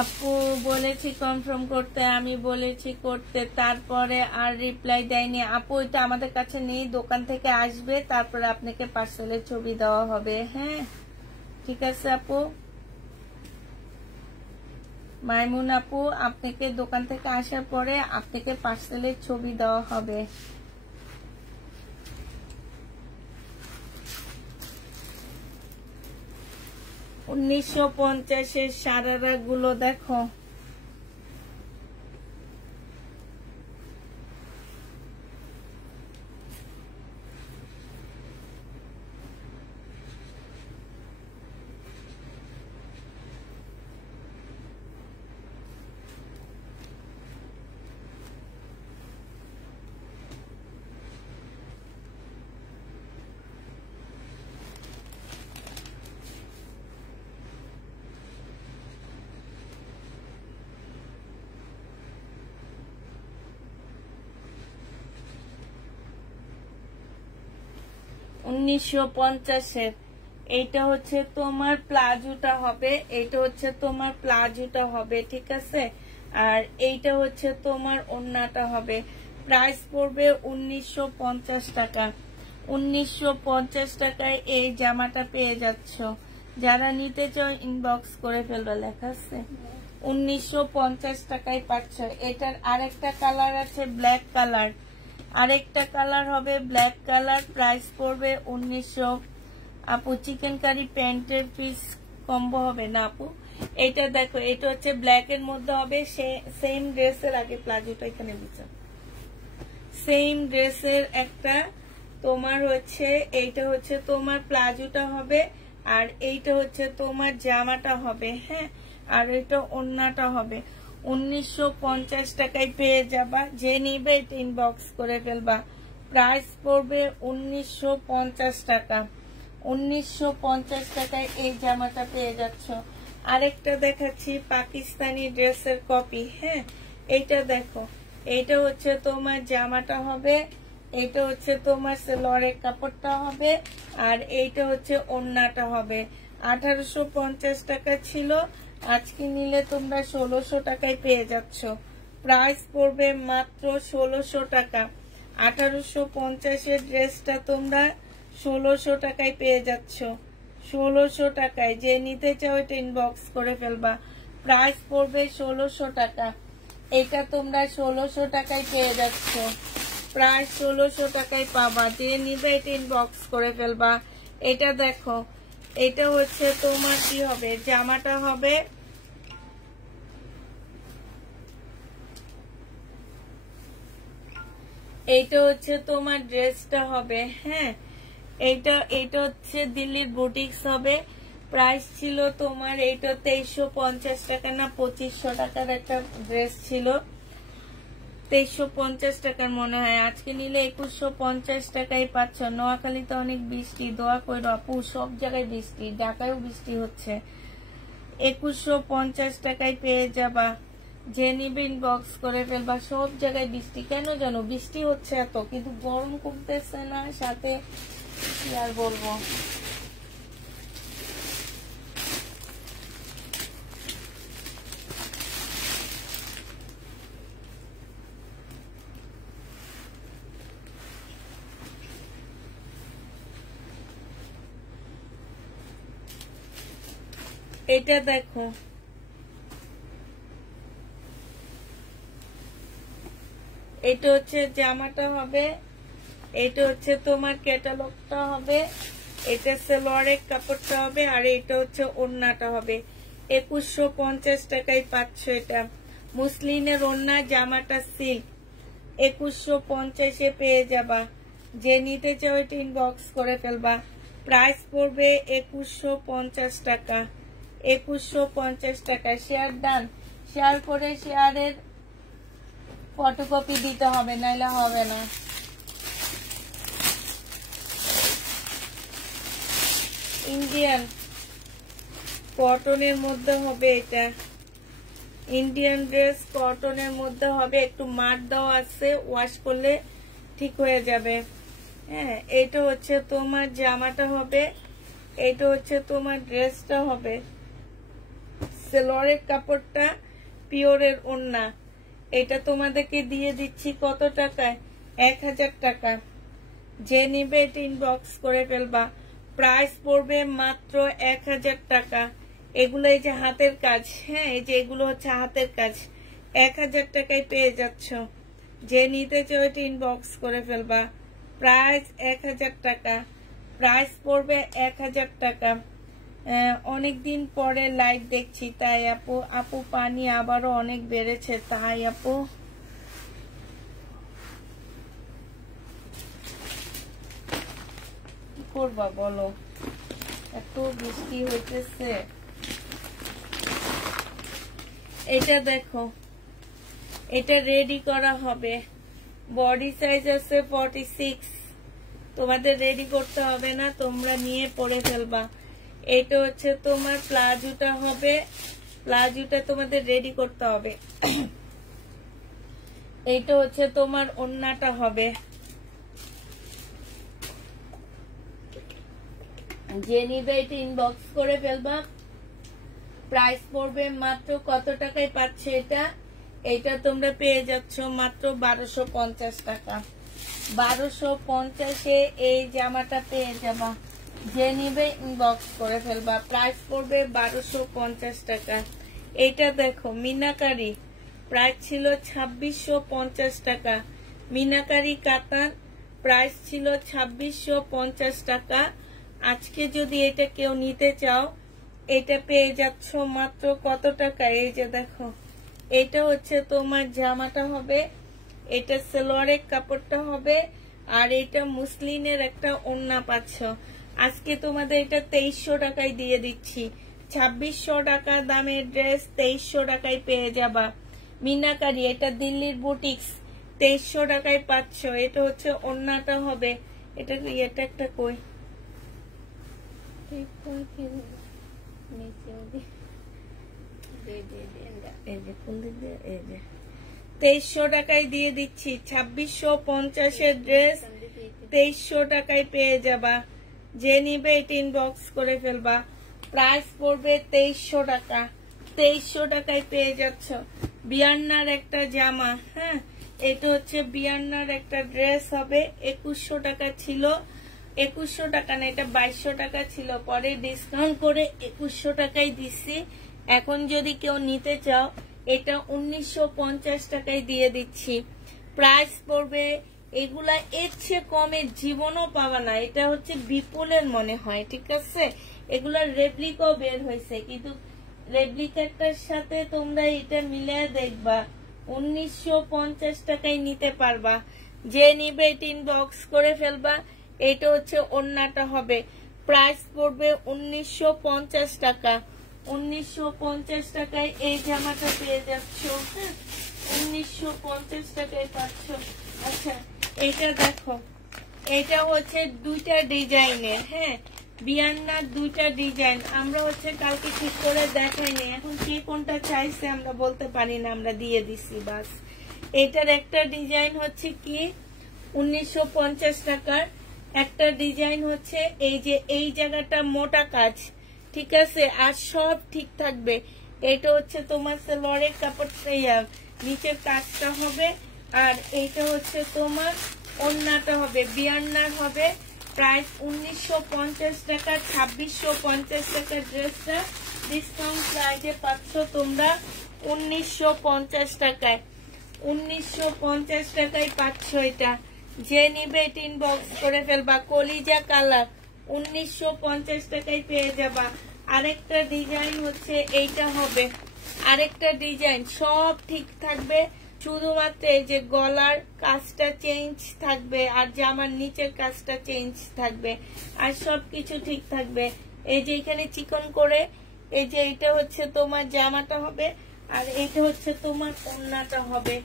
আপু বলেছি কনফার্ম করতে, আমি বলেছি করতে, তারপরে আর রিপ্লাই দেয়নি। আপু এটা আমাদের কাছে নেই, দোকান থেকে আসবে, তারপরে আপনাকে পার্সেলের ছবি দেওয়া হবে। হ্যাঁ ঠিক আছে আপু। মাইমুন আপু, আপনাকে দোকান থেকে আসার পরে আপনাকে পার্সেলের ছবি দেওয়া হবে। 1950 সারারা গুলো দেখো। উনিশশো 50 এইটা হচ্ছে তোমার প্লাজোটা হবে, এইটা হচ্ছে তোমার প্লাজোটা হবে, ঠিক আছে। আর এইটা হচ্ছে তোমার ওড়নাটা হবে। প্রাইস পড়বে 1950 টাকা। 1950 টাকায় এই জামাটা পেয়ে যাচ্ছ। যারা নিতে চাও ইনবক্স করে ফেলবে, লেখা আছে 1950 টাকায় পাচ্ছ। এটার আরেকটা কালার আছে ব্ল্যাক কালার, আরেকটা কালার হবে ব্ল্যাক কালার। প্রাইস পড়বে 1900। আপু চিকেন কারি প্যান্টের পিস কম্বো হবে না আপু? এটা দেখো, এটা হচ্ছে ব্ল্যাক এর মধ্যে হবে, সেম ড্রেসের আগে প্লাজোটা এখানে বুঝছো, সেম ড্রেসের একটা তোমার হচ্ছে, এইটা হচ্ছে তোমার প্লাজোটা হবে, আর এইটা হচ্ছে তোমার জামাটা হবে। হ্যাঁ, আর এটা ওড়নাটা হবে। 1950 টাকায় পেয়ে যাবা। যে নিবে এটা ইনবক্স করে ফেলবা। প্রাইস পড়বে 1950 টাকা। 1950 টাকায় এই জামাটা পেয়ে যাচ্ছ। আরেকটা দেখাচ্ছি পাকিস্তানি ড্রেসের কপি। হ্যাঁ, এইটা দেখো, এইটা হচ্ছে তোমার জামাটা হবে, এইটা হচ্ছে তোমার সেলোয়ারের কাপড়টা হবে, আর এইটা হচ্ছে ওড়নাটা হবে। 1850 টাকা ছিল, আজকে নিলে তোমরা 1600 টাকায় পেয়ে যাচ্ছ। প্রাইস পড়বে মাত্র 1600 টাকা। 1850 ড্রেসটা তোমরা 1600 টাকায় পেয়ে যাচ্ছ। 1600 টাকায়। যে নিতে চাও এটা ইনবক্স করে ফেলবা। প্রাইস পড়বে 1600 টাকা। এটা তোমরা 1600 টাকায় পেয়ে যাচ্ছ। প্রায় 1600 টাকায় পাবা। যে নিবে এটা ইনবক্স করে ফেলবা। এটা দেখো, এটা হচ্ছে তোমার কি হবে, জামাটা হবে, এইটা হচ্ছে তোমার ড্রেসটা হবে। হ্যাঁ, এইটা হচ্ছে দিল্লির বুটিক্স হবে। প্রাইস ছিল তোমার এইটা 2350 টাকা না 2500 টাকার একটা ড্রেস ছিল, 2350 টাকার মনে হয়। আজকে নিলে 2150 টাকায় পাচ্ছ। নোয়াখালীতে অনেক বৃষ্টি, দোয়া করো আপু, সব জায়গায় বৃষ্টি, ঢাকায়ও বৃষ্টি হচ্ছে। 2150 টাকায় পেয়ে যাবা। যে নিবে ইনবক্স করে ফেলবা। সব জায়গায় বৃষ্টি, কেন জানো বৃষ্টি হচ্ছে এত, কিন্তু গরম কমতেছে না, সাথে কি আর বলবো। এটা দেখো, এটা হচ্ছে জামাটা হবে, এটা হচ্ছে তোমার ক্যাটালগটা হবে, এটা সালোয়ারের কাপড়টা হবে, আর এটা হচ্ছে ওড়নাটা হবে। 2150 টাকায় পাচ্ছ। এটা মুসলিনের ওড়না, জামাটা সিল্ক, 2150-এ পেয়ে যাবা। যে নিতে চাও এটা ইনবক্স করে ফেলবা। প্রাইস পড়বে 2150 টাকা। 2150 টাকা। শেয়ার ডান, শেয়ার করে শেয়ারের ফটোকপি দিতে হবে, নাইলে হবে না। ইন্ডিয়ান কটনের মধ্যে হবে এটা, ইন্ডিয়ান ড্রেস কটনের মধ্যে হবে, একটু মার দেওয়া আছে, ওয়াশ করলে ঠিক হয়ে যাবে। হ্যাঁ, এটা হচ্ছে তোমার জামাটা হবে, এটা হচ্ছে তোমার ড্রেসটা হবে। সালোয়ারের কাপড়টা পিওরের ওড়না। এটা তোমাদেরকে দিয়ে দিচ্ছি কত টাকায়? 1000 টাকা। যে নিবে এটা ইনবক্স করে ফেলবা। প্রাইস পড়বে মাত্র 1000 টাকা। এগুলো এই যে হাতের কাজ, হ্যাঁ এই যে এগুলো হচ্ছে হাতের কাজ, 1000 টাকায় পেয়ে যাচ্ছ। যে নিতে চাও এটা ইনবক্স করে ফেলবা। প্রাইস 1000 টাকা। প্রাইস পড়বে 1000 টাকা। অনেকদিন পরে লাইভ দেখছি তাই আপু। আপু পানি আবারও অনেক বেড়েছে তাই আপু। কি করবা বলো, এত বৃষ্টি হইতেছে। এটা দেখো, এটা রেডি করা হবে। বডি সাইজ আছে 46। তোমাদের রেডি করতে হবে না, তোমরা নিয়ে পরে ফেলবা। এটা হচ্ছে তোমার প্লাজোটা হবে, প্লাজোটা তোমাদের রেডি করতে হবে। এটা হচ্ছে তোমার ওড়নাটা হবে। যে নিবে এটা ইনবক্স করে ফেলবা। প্রাইস পড়বে মাত্র কত টাকায় পাচ্ছে এটা? এটা তোমরা পেয়ে যাচ্ছ মাত্র 1250 টাকা। 1250-এ এই জামাটা পেয়ে যাবা। যে নিবে ইনবক্স করে ফেলবা। প্রাইস পড়বে 1250 টাকা। এটা দেখো মিনাকারি, প্রাইস ছিল 2650 টাকা। মিনাকারি কাতান, প্রাইস ছিল 2650 টাকা। আজকে যদি এটা কেউ নিতে চাও এটা পেয়ে যাচ্ছ মাত্র কত টাকা? এই যে দেখো, এটা হচ্ছে তোমার জামাটা হবে, এটা সালোয়ারের কাপড়টা হবে, আর এটা মুসলিনের একটা ওড়না পাচ্ছ। আজকে তোমাদের এটা 2300 টাকায় দিয়ে দিচ্ছি। 2600 টাকা দামের ড্রেস 2300 টাকায় পেয়ে যাবা। মিনাকারি, এটা দিল্লির বুটিক্স, 2300 টাকায় পাচ্ছ। এটা হচ্ছে ওড়নাটা হবে। এটা এটা একটা কই 2300 টাকায় দিয়ে দিচ্ছি। 2650-এর ড্রেস 2300 টাকায় পেয়ে যাবা। যে নিবে এটা ইনবক্স করে ফেলবা। প্রাইস পড়বে 2300 টাকা। 2300 টাকায় পেয়ে যাচ্ছ। বিয়ান্নার একটা জামা, হ্যাঁ এটা হচ্ছে বিয়ান্নার একটা ড্রেস হবে। 2100 টাকা ছিল, 2100 টাকা না, এটা 2200 টাকা ছিল, পরে ডিসকাউন্ট করে 2100 টাকায় দিচ্ছি। এখন যদি কেউ নিতে চাও এটা 1950 টাকায় দিয়ে দিচ্ছি। প্রাইস পড়বে, এগুলা এর চেয়ে কমে জীবনও পাবা না। এটা হচ্ছে বিপুলের মনে হয়, ঠিক আছে। এগুলা রেপ্লিকাও বের হয়েছে, কিন্তু রেপ্লিকাটার সাথে তোমরা এটা মিলিয়ে দেখবা 1950 টাকায় নিতে পারবা। যে নিবে এটা ইনবক্স করে ফেলবা। এটা হচ্ছে ওড়নাটা হবে। প্রাইস পড়বে 1950 টাকা। 1950 টাকায় এই জামাটা পেয়ে যাচ্ছ। 1950 টাকায় পাচ্ছ। আচ্ছা, এটা দেখো, এটা হচ্ছে দুইটা ডিজাইনের, হ্যাঁ বিয়ান্নার দুইটা ডিজাইন। আমরা হচ্ছে কালকে ঠিক করে দেখাইনি, এখন কে কোনটা চাইছে আমরা বলতে পারি না, আমরা দিয়ে দিছি বাস। এটার একটা ডিজাইন হচ্ছে কি 1950 টাকার, একটা ডিজাইন হচ্ছে এই যে এই জায়গাটা মোটা কাজ, ঠিক আছে, আর সব ঠিক থাকবে। এটা হচ্ছে তোমার সালোয়ারের কাপড়টা, নিচের কাজটা হবে, আর এইটা হচ্ছে তোমার ওড়নাটা হবে, বিয়ান্নার হবে। প্রাইস 1950 টাকা। 2650 টাকার ড্রেসটা ডিসকাউন্ট প্রাইসে পাচ্ছ তোমরা 1950 টাকায়। 1950 টাকায় পাচ্ছ এটা। যে নিবে এটা ইনবক্স করে ফেলবা। কলিজা কালার 1950 টাকায় পেয়ে যাবা। আরেকটা ডিজাইন হচ্ছে এইটা হবে, আরেকটা ডিজাইন সব ঠিক থাকবে, শুধুমাত্র এই যে গলার কাজটা চেঞ্জ থাকবে আর জামার নিচের কাজটা চেঞ্জ থাকবে, আর সবকিছু ঠিক থাকবে। এই যে এখানে চিকন করে এই যে এটা হচ্ছে তোমার জামাটা হবে, আর এটা হচ্ছে তোমার ওড়নাটা হবে।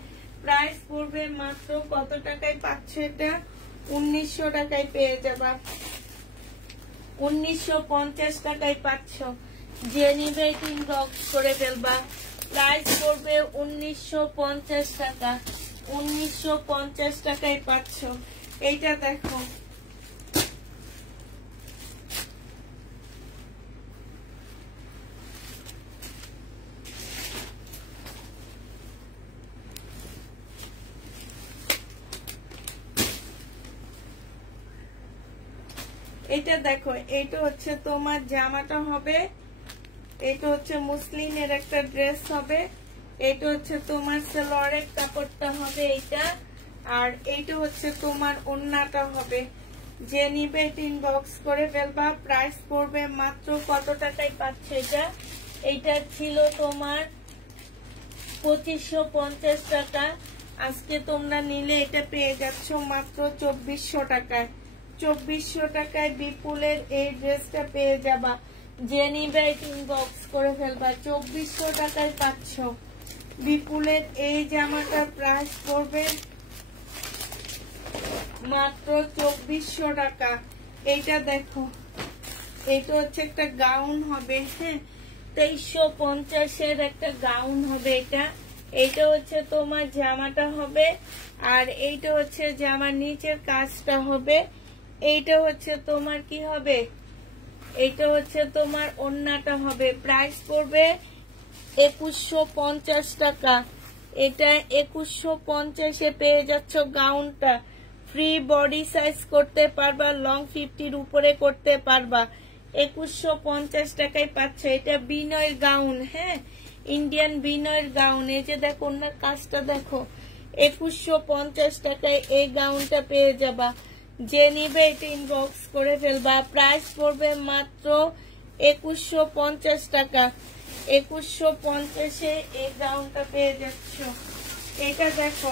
প্রাইস পড়বে মাত্র কত টাকায় পাচ্ছ এটা? 1900 টাকায় পেয়ে যাবা। 1950 টাকায় পাচ্ছ। যে নিবে ইনবক্স করে ফেলবা। প্রাইস পড়বে 1950 টাকা। 1950 টাকায় পাচ্ছ। এইটা দেখো, এটা দেখো, এটা হচ্ছে তোমার জামাটা হবে, এটা হচ্ছে মুসলিমের একটা ড্রেস হবে, এটা হচ্ছে তোমার সালোয়ারের কাপড়টা হবে এইটা, আর এইটা হচ্ছে তোমার ওড়নাটা হবে। যে নিবে এটা ইনবক্স করে ফেলবা। প্রাইস পড়বে মাত্র কত টাকায় পাচ্ছে এটা? এইটা ছিল তোমার 2550 টাকা। আজকে তোমরা নিলে এটা পেয়ে যাচ্ছ মাত্র 2400 টাকায়। 2400 টাকায় বিপুলের এই ড্রেসটা পেয়ে যাবা। যে নিবে ইনবক্স করে ফেলবা। 2400 টাকায় পাচ্ছ। বিপুলের এই জামাটার প্রাইস পড়বে মাত্র 2400 টাকা। এইটা দেখো, এটা হচ্ছে একটা গাউন হবে, হ্যাঁ 2350-এর একটা গাউন হবে এটা। এইটা হচ্ছে তোমার জামাটা হবে, আর এইটা হচ্ছে জামার নিচের কাজটা হবে। এইটা হচ্ছে তোমার কি হবে? এইটা হচ্ছে তোমার ওড়নাটা হবে। প্রাইস পড়বে 2150 টাকা। এটা 2150-এ পেয়ে যাচ্ছ গাউনটা। ফ্রি বডি সাইজ করতে পারবা, লং 50-র উপরে করতে পারবা। 2150 টাকায় পাচ্ছ। এটা বিনয়ের গাউন, হ্যাঁ ইন্ডিয়ান বিনয়ের গাউন। এই যে দেখো ওনার কাজটা দেখো। 2150 টাকায় এই গাউনটা পেয়ে যাবা। যে নিবে এটা ইনবক্স করে ফেলবা। প্রাইস পড়বে মাত্র 2150 টাকা। 2150-এ এই গাউনটা পেয়ে যাচ্ছ। এটা দেখো,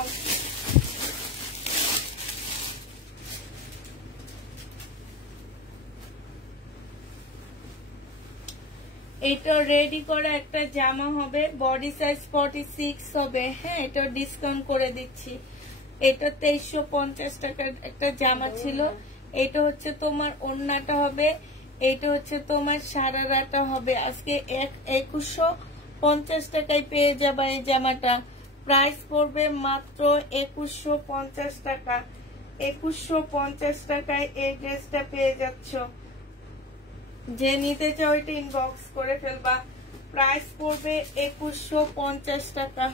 এটা রেডি করা একটা জামা হবে, বডি সাইজ 46 হবে, হ্যাঁ এটা ডিসকাউন্ট করে দিচ্ছি। এটা 2350 টাকার একটা জামা ছিল। এটা হচ্ছে তোমার ওড়নাটা হবে, এটা হচ্ছে তোমার সারারাটা হবে। আজকে 2150 টাকায় পেয়ে যাবা এই জামাটা। প্রাইস পড়বে মাত্র 2150 টাকা। 2150 টাকায় এই ড্রেসটা পেয়ে যাচ্ছ। যে নিতে চাও এটা ইনবক্স করে ফেলবা। প্রাইস পড়বে 2150 টাকা।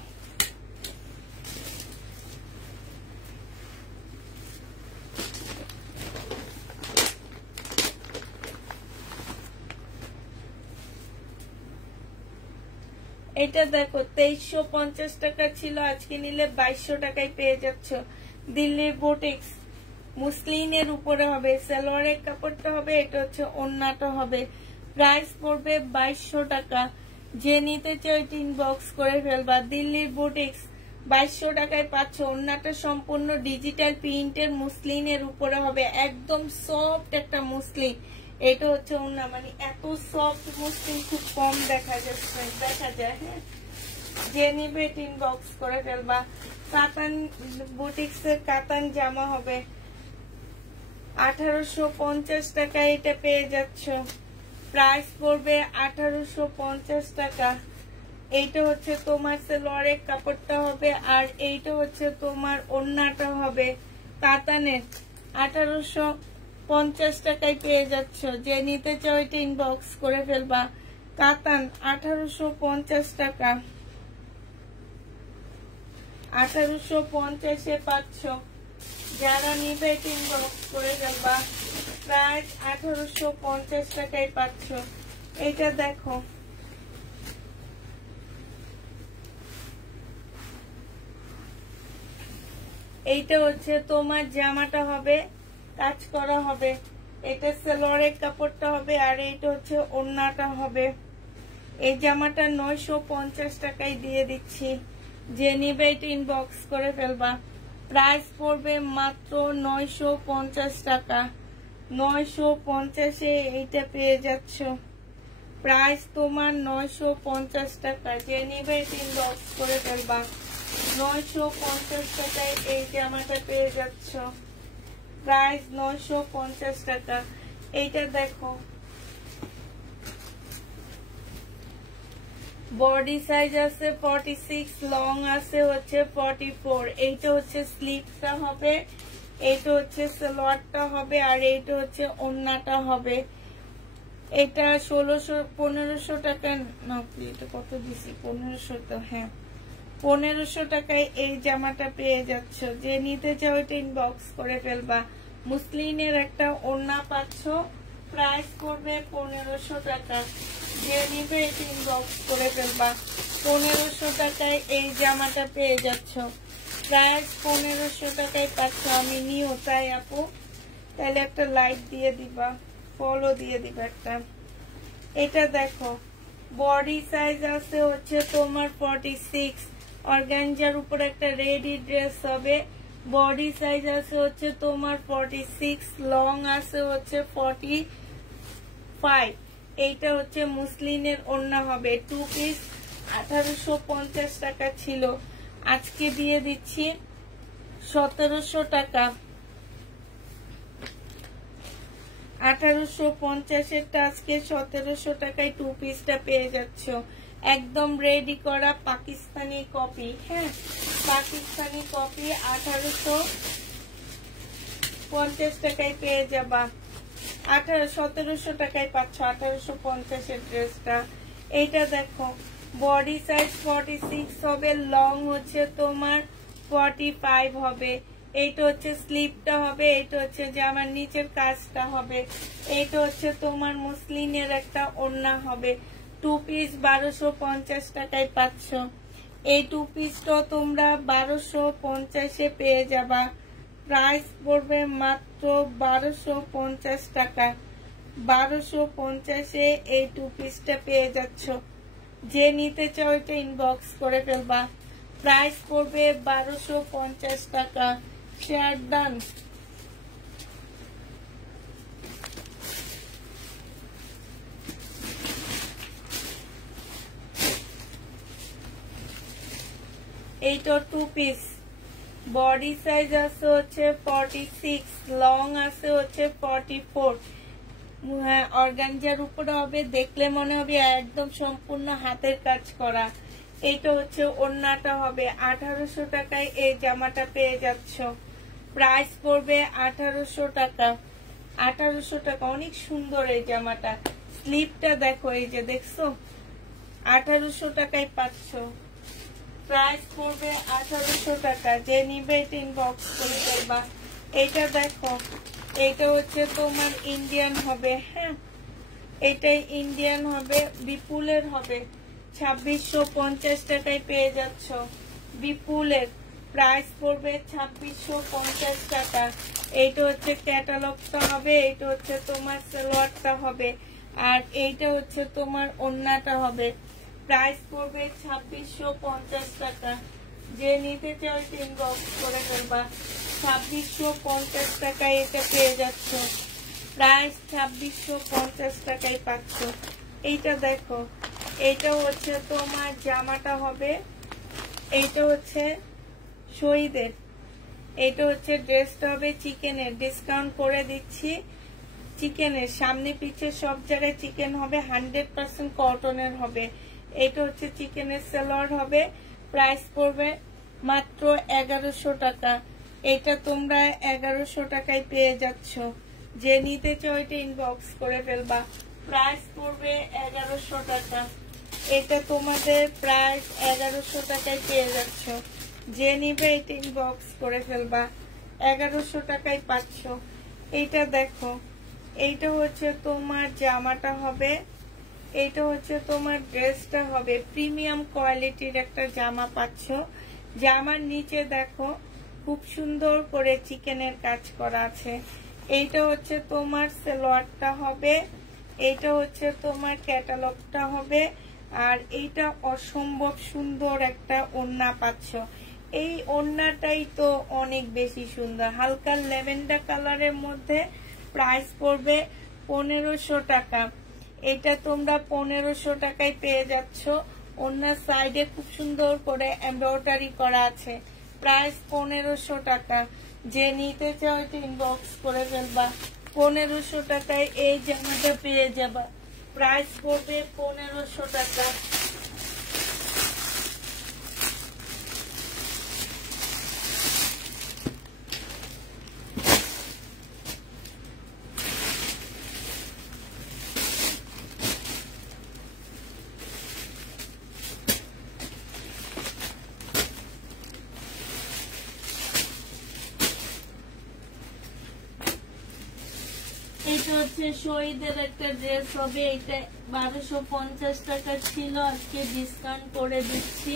এটা দেখো 2350 টাকা ছিল, আজকে নিলে 2200 টাকায় পেয়ে যাচ্ছ। দিল্লির বুটিক্স মুসলিনের উপরে হবে, সালোয়ারের কাপড়টা হবে, এটা হচ্ছে ওড়নাটা হবে। প্রাইস পড়বে 2200 টাকা। যে নিতে চাও এটা ইনবক্স করে ফেলবা। দিল্লির বুটিক্স 2200 টাকায় পাচ্ছ। ওড়নাটা সম্পূর্ণ ডিজিটাল প্রিন্টের মুসলিনের উপরে হবে, একদম সফট একটা মুসলিন। এটা হচ্ছে ওড়না, মানে এত সফট মুসলিন খুব কম দেখা যায়, হ্যাঁ যে নিবে এটা ইনবক্স করে ফেলবা। কাতান বুটিক্স এর কাতান জামা হবে, 1850 টাকায় এটা পেয়ে যাচ্ছ। প্রাইস পড়বে 1850 টাকা। এইটা হচ্ছে তোমার সালোয়ারের কাপড়টা হবে, আর এইটা হচ্ছে তোমার ওড়নাটা হবে কাতানের। 1850 টাকায় পেয়ে যাচ্ছ। যে নিতে চাও এটা ইনবক্স করে ফেলবা। কাতান 1850 টাকা। 1850-এ পাচ্ছ। যারা নিবে এটা ইনবক্স করে ফেলবা। প্রাইস 1850 টাকায় পাচ্ছ। এটা দেখো, এইটা হচ্ছে তোমার জামাটা হবে কাজ করা হবে, এটা সালোয়ারের কাপড়টা হবে, আর এইটা হচ্ছে ওড়নাটা হবে। এই জামাটা 950 টাকায় দিয়ে দিচ্ছি, যে নিবে এটা ইনবক্স করে ফেলবা। প্রাইস পড়বে মাত্র 950 টাকা। 950-এ এইটা পেয়ে যাচ্ছ। প্রাইস তোমার 950 টাকা, যে নিবে এটা ইনবক্স করে ফেলবা। 950 টাকায় এই জামাটা পেয়ে যাচ্ছ। প্রাইস 950 টাকা। এইটা দেখো, বডি সাইজ আছে 46, লং আছে হচ্ছে 44। এইটা হচ্ছে স্লিভটা হবে, এইটা হচ্ছে সালোয়ারটা হবে, আর এইটা হচ্ছে ওড়নাটা হবে। এটা 1500 টাকা না, এটা কত দিছি, 1500 তো, হ্যাঁ 1500 টাকায় এই জামাটা পেয়ে যাচ্ছ। যে নিতে চাও এটা ইনবক্স করে ফেলবা। মুসলিনের একটা ওড়না পাচ্ছ, প্রাইস করবে 1500 টাকা। যে নিবে এটা ইনবক্স করে ফেলবা। 1500 টাকায় এই জামাটা পেয়ে যাচ্ছ। প্রাইস 1500 টাকায় পাচ্ছ। আমি নিও তাই আপু, তাহলে একটা লাইক দিয়ে দিবা, ফলো দিয়ে দিবা একটা। এটা দেখো, বডি সাইজ আছে হচ্ছে তোমার 46, অর্গানজার উপর একটা রেডি ড্রেস হবে। বডি সাইজ আছে হচ্ছে তোমার 46, লং আছে হচ্ছে 45। এইটা হচ্ছে মুসলিনের ওড়না হবে। 2 পিস 1850 টাকা ছিল, আজকে দিয়ে দিচ্ছি 1700 টাকা। 1850-এরটা আজকে 1700 টাকায় 2 পিসটা পেয়ে যাচ্ছ। একদম রেডি করা পাকিস্তানি কপি, হ্যাঁ পাকিস্তানি কপি 1850 টাকায় পেয়ে যাবা। 1700 টাকায় পাচ্ছ 1850-এর ড্রেসটা। এইটা দেখো, বডি সাইজ 46 হবে, লং হচ্ছে তোমার 45 হবে। এইটা হচ্ছে স্লিভটা হবে, এইটা হচ্ছে জামার নিচের কাজটা হবে, এইটা হচ্ছে তোমার মুসলিনের একটা ওড়না হবে। 2 পিস 1250 টাকায় পাচ্ছ। এই 2 পিসটা তোমরা 1250-এ পেয়ে যাবা। প্রাইস পড়বে মাত্র 1250 টাকা। 1250-এ এই 2 পিসটা পেয়ে যাচ্ছ। যে নিতে চাও এটা ইনবক্স করে ফেলবা। প্রাইস পড়বে 1250 টাকা। Share done. এইটা 2 পিস, বডি সাইজ আছে হচ্ছে 46, লং আছে হচ্ছে 44। অর্গানজার উপরে হবে, দেখলে মনে হবে একদম সম্পূর্ণ হাতের কাজ করা। এইটা হচ্ছে ওড়নাটা হবে। 1800 টাকায় এই জামাটা পেয়ে যাচ্ছ। প্রাইস পড়বে 1800 টাকা। 1800 টাকা, অনেক সুন্দর এই জামাটা। স্লিভটা দেখো, এই যে দেখছো, 1800 টাকায় পাচ্ছ। প্রাইস পড়বে 1800 টাকা। যে নিবে এটা ইনবক্স করে দেবা। এইটা দেখো, এইটা হচ্ছে তোমার ইন্ডিয়ান হবে, হ্যাঁ এটাই ইন্ডিয়ান হবে, বিপুলের হবে। 2650 টাকায় পেয়ে যাচ্ছ বিপুলের। প্রাইস পড়বে 2650 টাকা। এইটা হচ্ছে ক্যাটালগটা হবে, এইটা হচ্ছে তোমার সালোয়ারটা হবে, আর এইটা হচ্ছে তোমার ওড়নাটা হবে। প্রাইস পড়বে 2650 টাকা। যে নিতে চাও ইনবক্স করে ফেলবা। 2650 টাকায় এটা পেয়ে যাচ্ছ। প্রাইস 2650 টাকায় পাচ্ছ। এইটা দেখো, এইটা হচ্ছে তোমার জামাটা হবে, এইটা হচ্ছে শহীদের, এইটা হচ্ছে ড্রেসটা হবে চিকেনের। ডিসকাউন্ট করে দিচ্ছি চিকেনের, সামনে পিছে সব জায়গায় চিকেন হবে, 100% কটনের হবে। এইটা হচ্ছে চিকেনের সালোয়ার হবে। প্রাইস পড়বে মাত্র 1100 টাকা। এটা তোমরা 1100 টাকায় পেয়ে যাচ্ছ। যে নিতে চাও এটা ইনবক্স করে ফেলবা। প্রাইস পড়বে 1100 টাকা। এটা তোমাদের প্রাইস 1100 টাকায় পেয়ে যাচ্ছ। যে নিবে এটা ইনবক্স করে ফেলবা। 1100 টাকায় পাচ্ছ। এইটা দেখো, এইটা হচ্ছে তোমার জামাটা হবে, এইটা হচ্ছে তোমার ড্রেসটা হবে। প্রিমিয়াম কোয়ালিটির একটা জামা পাচ্ছ। জামার নিচে দেখো খুব সুন্দর করে চিকেনের কাজ করা আছে। এইটা হচ্ছে তোমার সালোয়ারটা হবে, এইটা হচ্ছে তোমার ক্যাটালগটা হবে, আর এইটা অসম্ভব সুন্দর একটা ওড়না পাচ্ছ। এই ওড়নাটাই তো অনেক বেশি সুন্দর, হালকা ল্যাভেন্ডার কালারের মধ্যে। প্রাইস পড়বে 1500 টাকা। এটা তোমরা 1500 টাকায় পেয়ে যাচ্ছ। ওড়নার সাইডে খুব সুন্দর করে এমব্রয়ডারি করা আছে। প্রাইস 1500 টাকা। যে নিতে চাও এটা ইনবক্স করে ফেলবা। 1500 টাকায় এই জামাটা পেয়ে যাবা। প্রাইস পড়বে 1500 টাকা। এটা হচ্ছে শহীদের একটা ড্রেস হবে। এটা 1250 টাকা ছিল, আজকে ডিসকাউন্ট করে দিচ্ছি।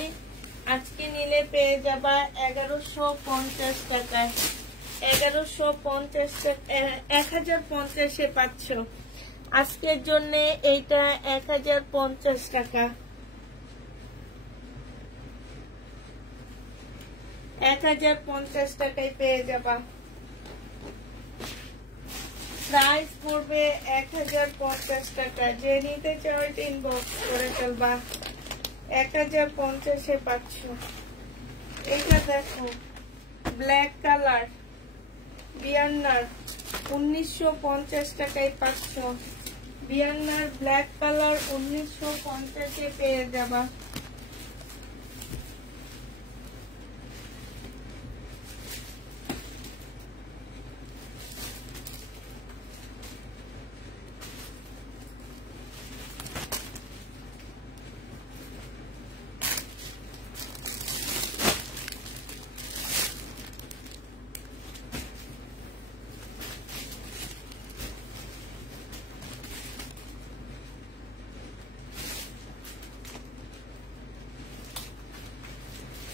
আজকে নিলে পেয়ে যাবা 1150 টাকায়। 1150 টাকা, 1050-এ পাচ্ছ। আজকের জন্য এইটা 1050 টাকা। 1050 টাকায় পেয়ে যাবা। প্রাইস পড়বে 1050 টাকা। যে নিতে চাও এটা ইনবক্স করে ফেলবা। 1050-এ পাচ্ছ। এটা দেখো ব্ল্যাক কালার, বিয়ান্নার 1950 টাকায় পাচ্ছ। বিয়ান্নার ব্ল্যাক কালার 1950-এ পেয়ে যাবা।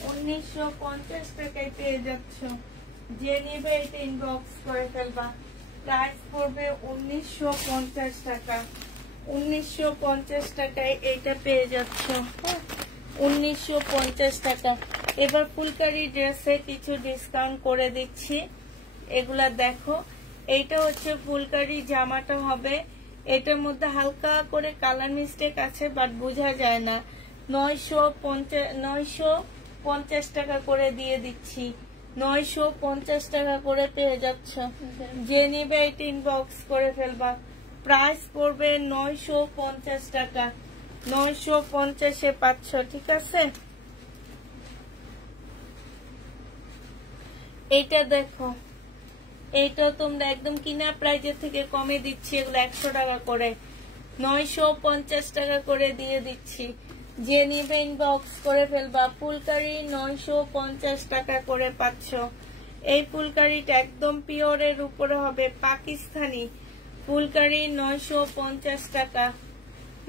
উনিশশো 50 টাকায় পেয়ে যাচ্ছ। যে নিবে এটা ইনবক্স করে ফেলবা। প্রাইস পড়বে 1950 টাকা। 1950 টাকায় এইটা পেয়ে যাচ্ছ। 1950 টাকা। এবার ফুলকারি ড্রেসে কিছু ডিসকাউন্ট করে দিচ্ছি। এগুলা দেখো, এইটা হচ্ছে ফুলকারি জামাটা হবে। এটার মধ্যে হালকা করে কালার মিস্টেক আছে, বাট বোঝা যায় না। 950 টাকা করে দিয়ে দিচ্ছি। 950 টাকা করে পেয়ে যাচ্ছ। যে নিবে এটা ইনবক্স করে ফেলবা। প্রাইস পড়বে 950 টাকা। 950-এ পাচ্ছ, ঠিক আছে। এইটা দেখো, এইটা তোমরা একদম কিনা প্রাইজের থেকে কমে দিচ্ছি। এগুলো 100 টাকা করে, 950 টাকা করে দিয়ে দিচ্ছি। যে নিবে ইনবক্স করে ফেলবা। ফুলকারি 950 টাকা করে পাচ্ছ। এই ফুলকারিটা একদম পিওরের উপরে হবে, পাকিস্তানি ফুলকারি। 950 টাকা।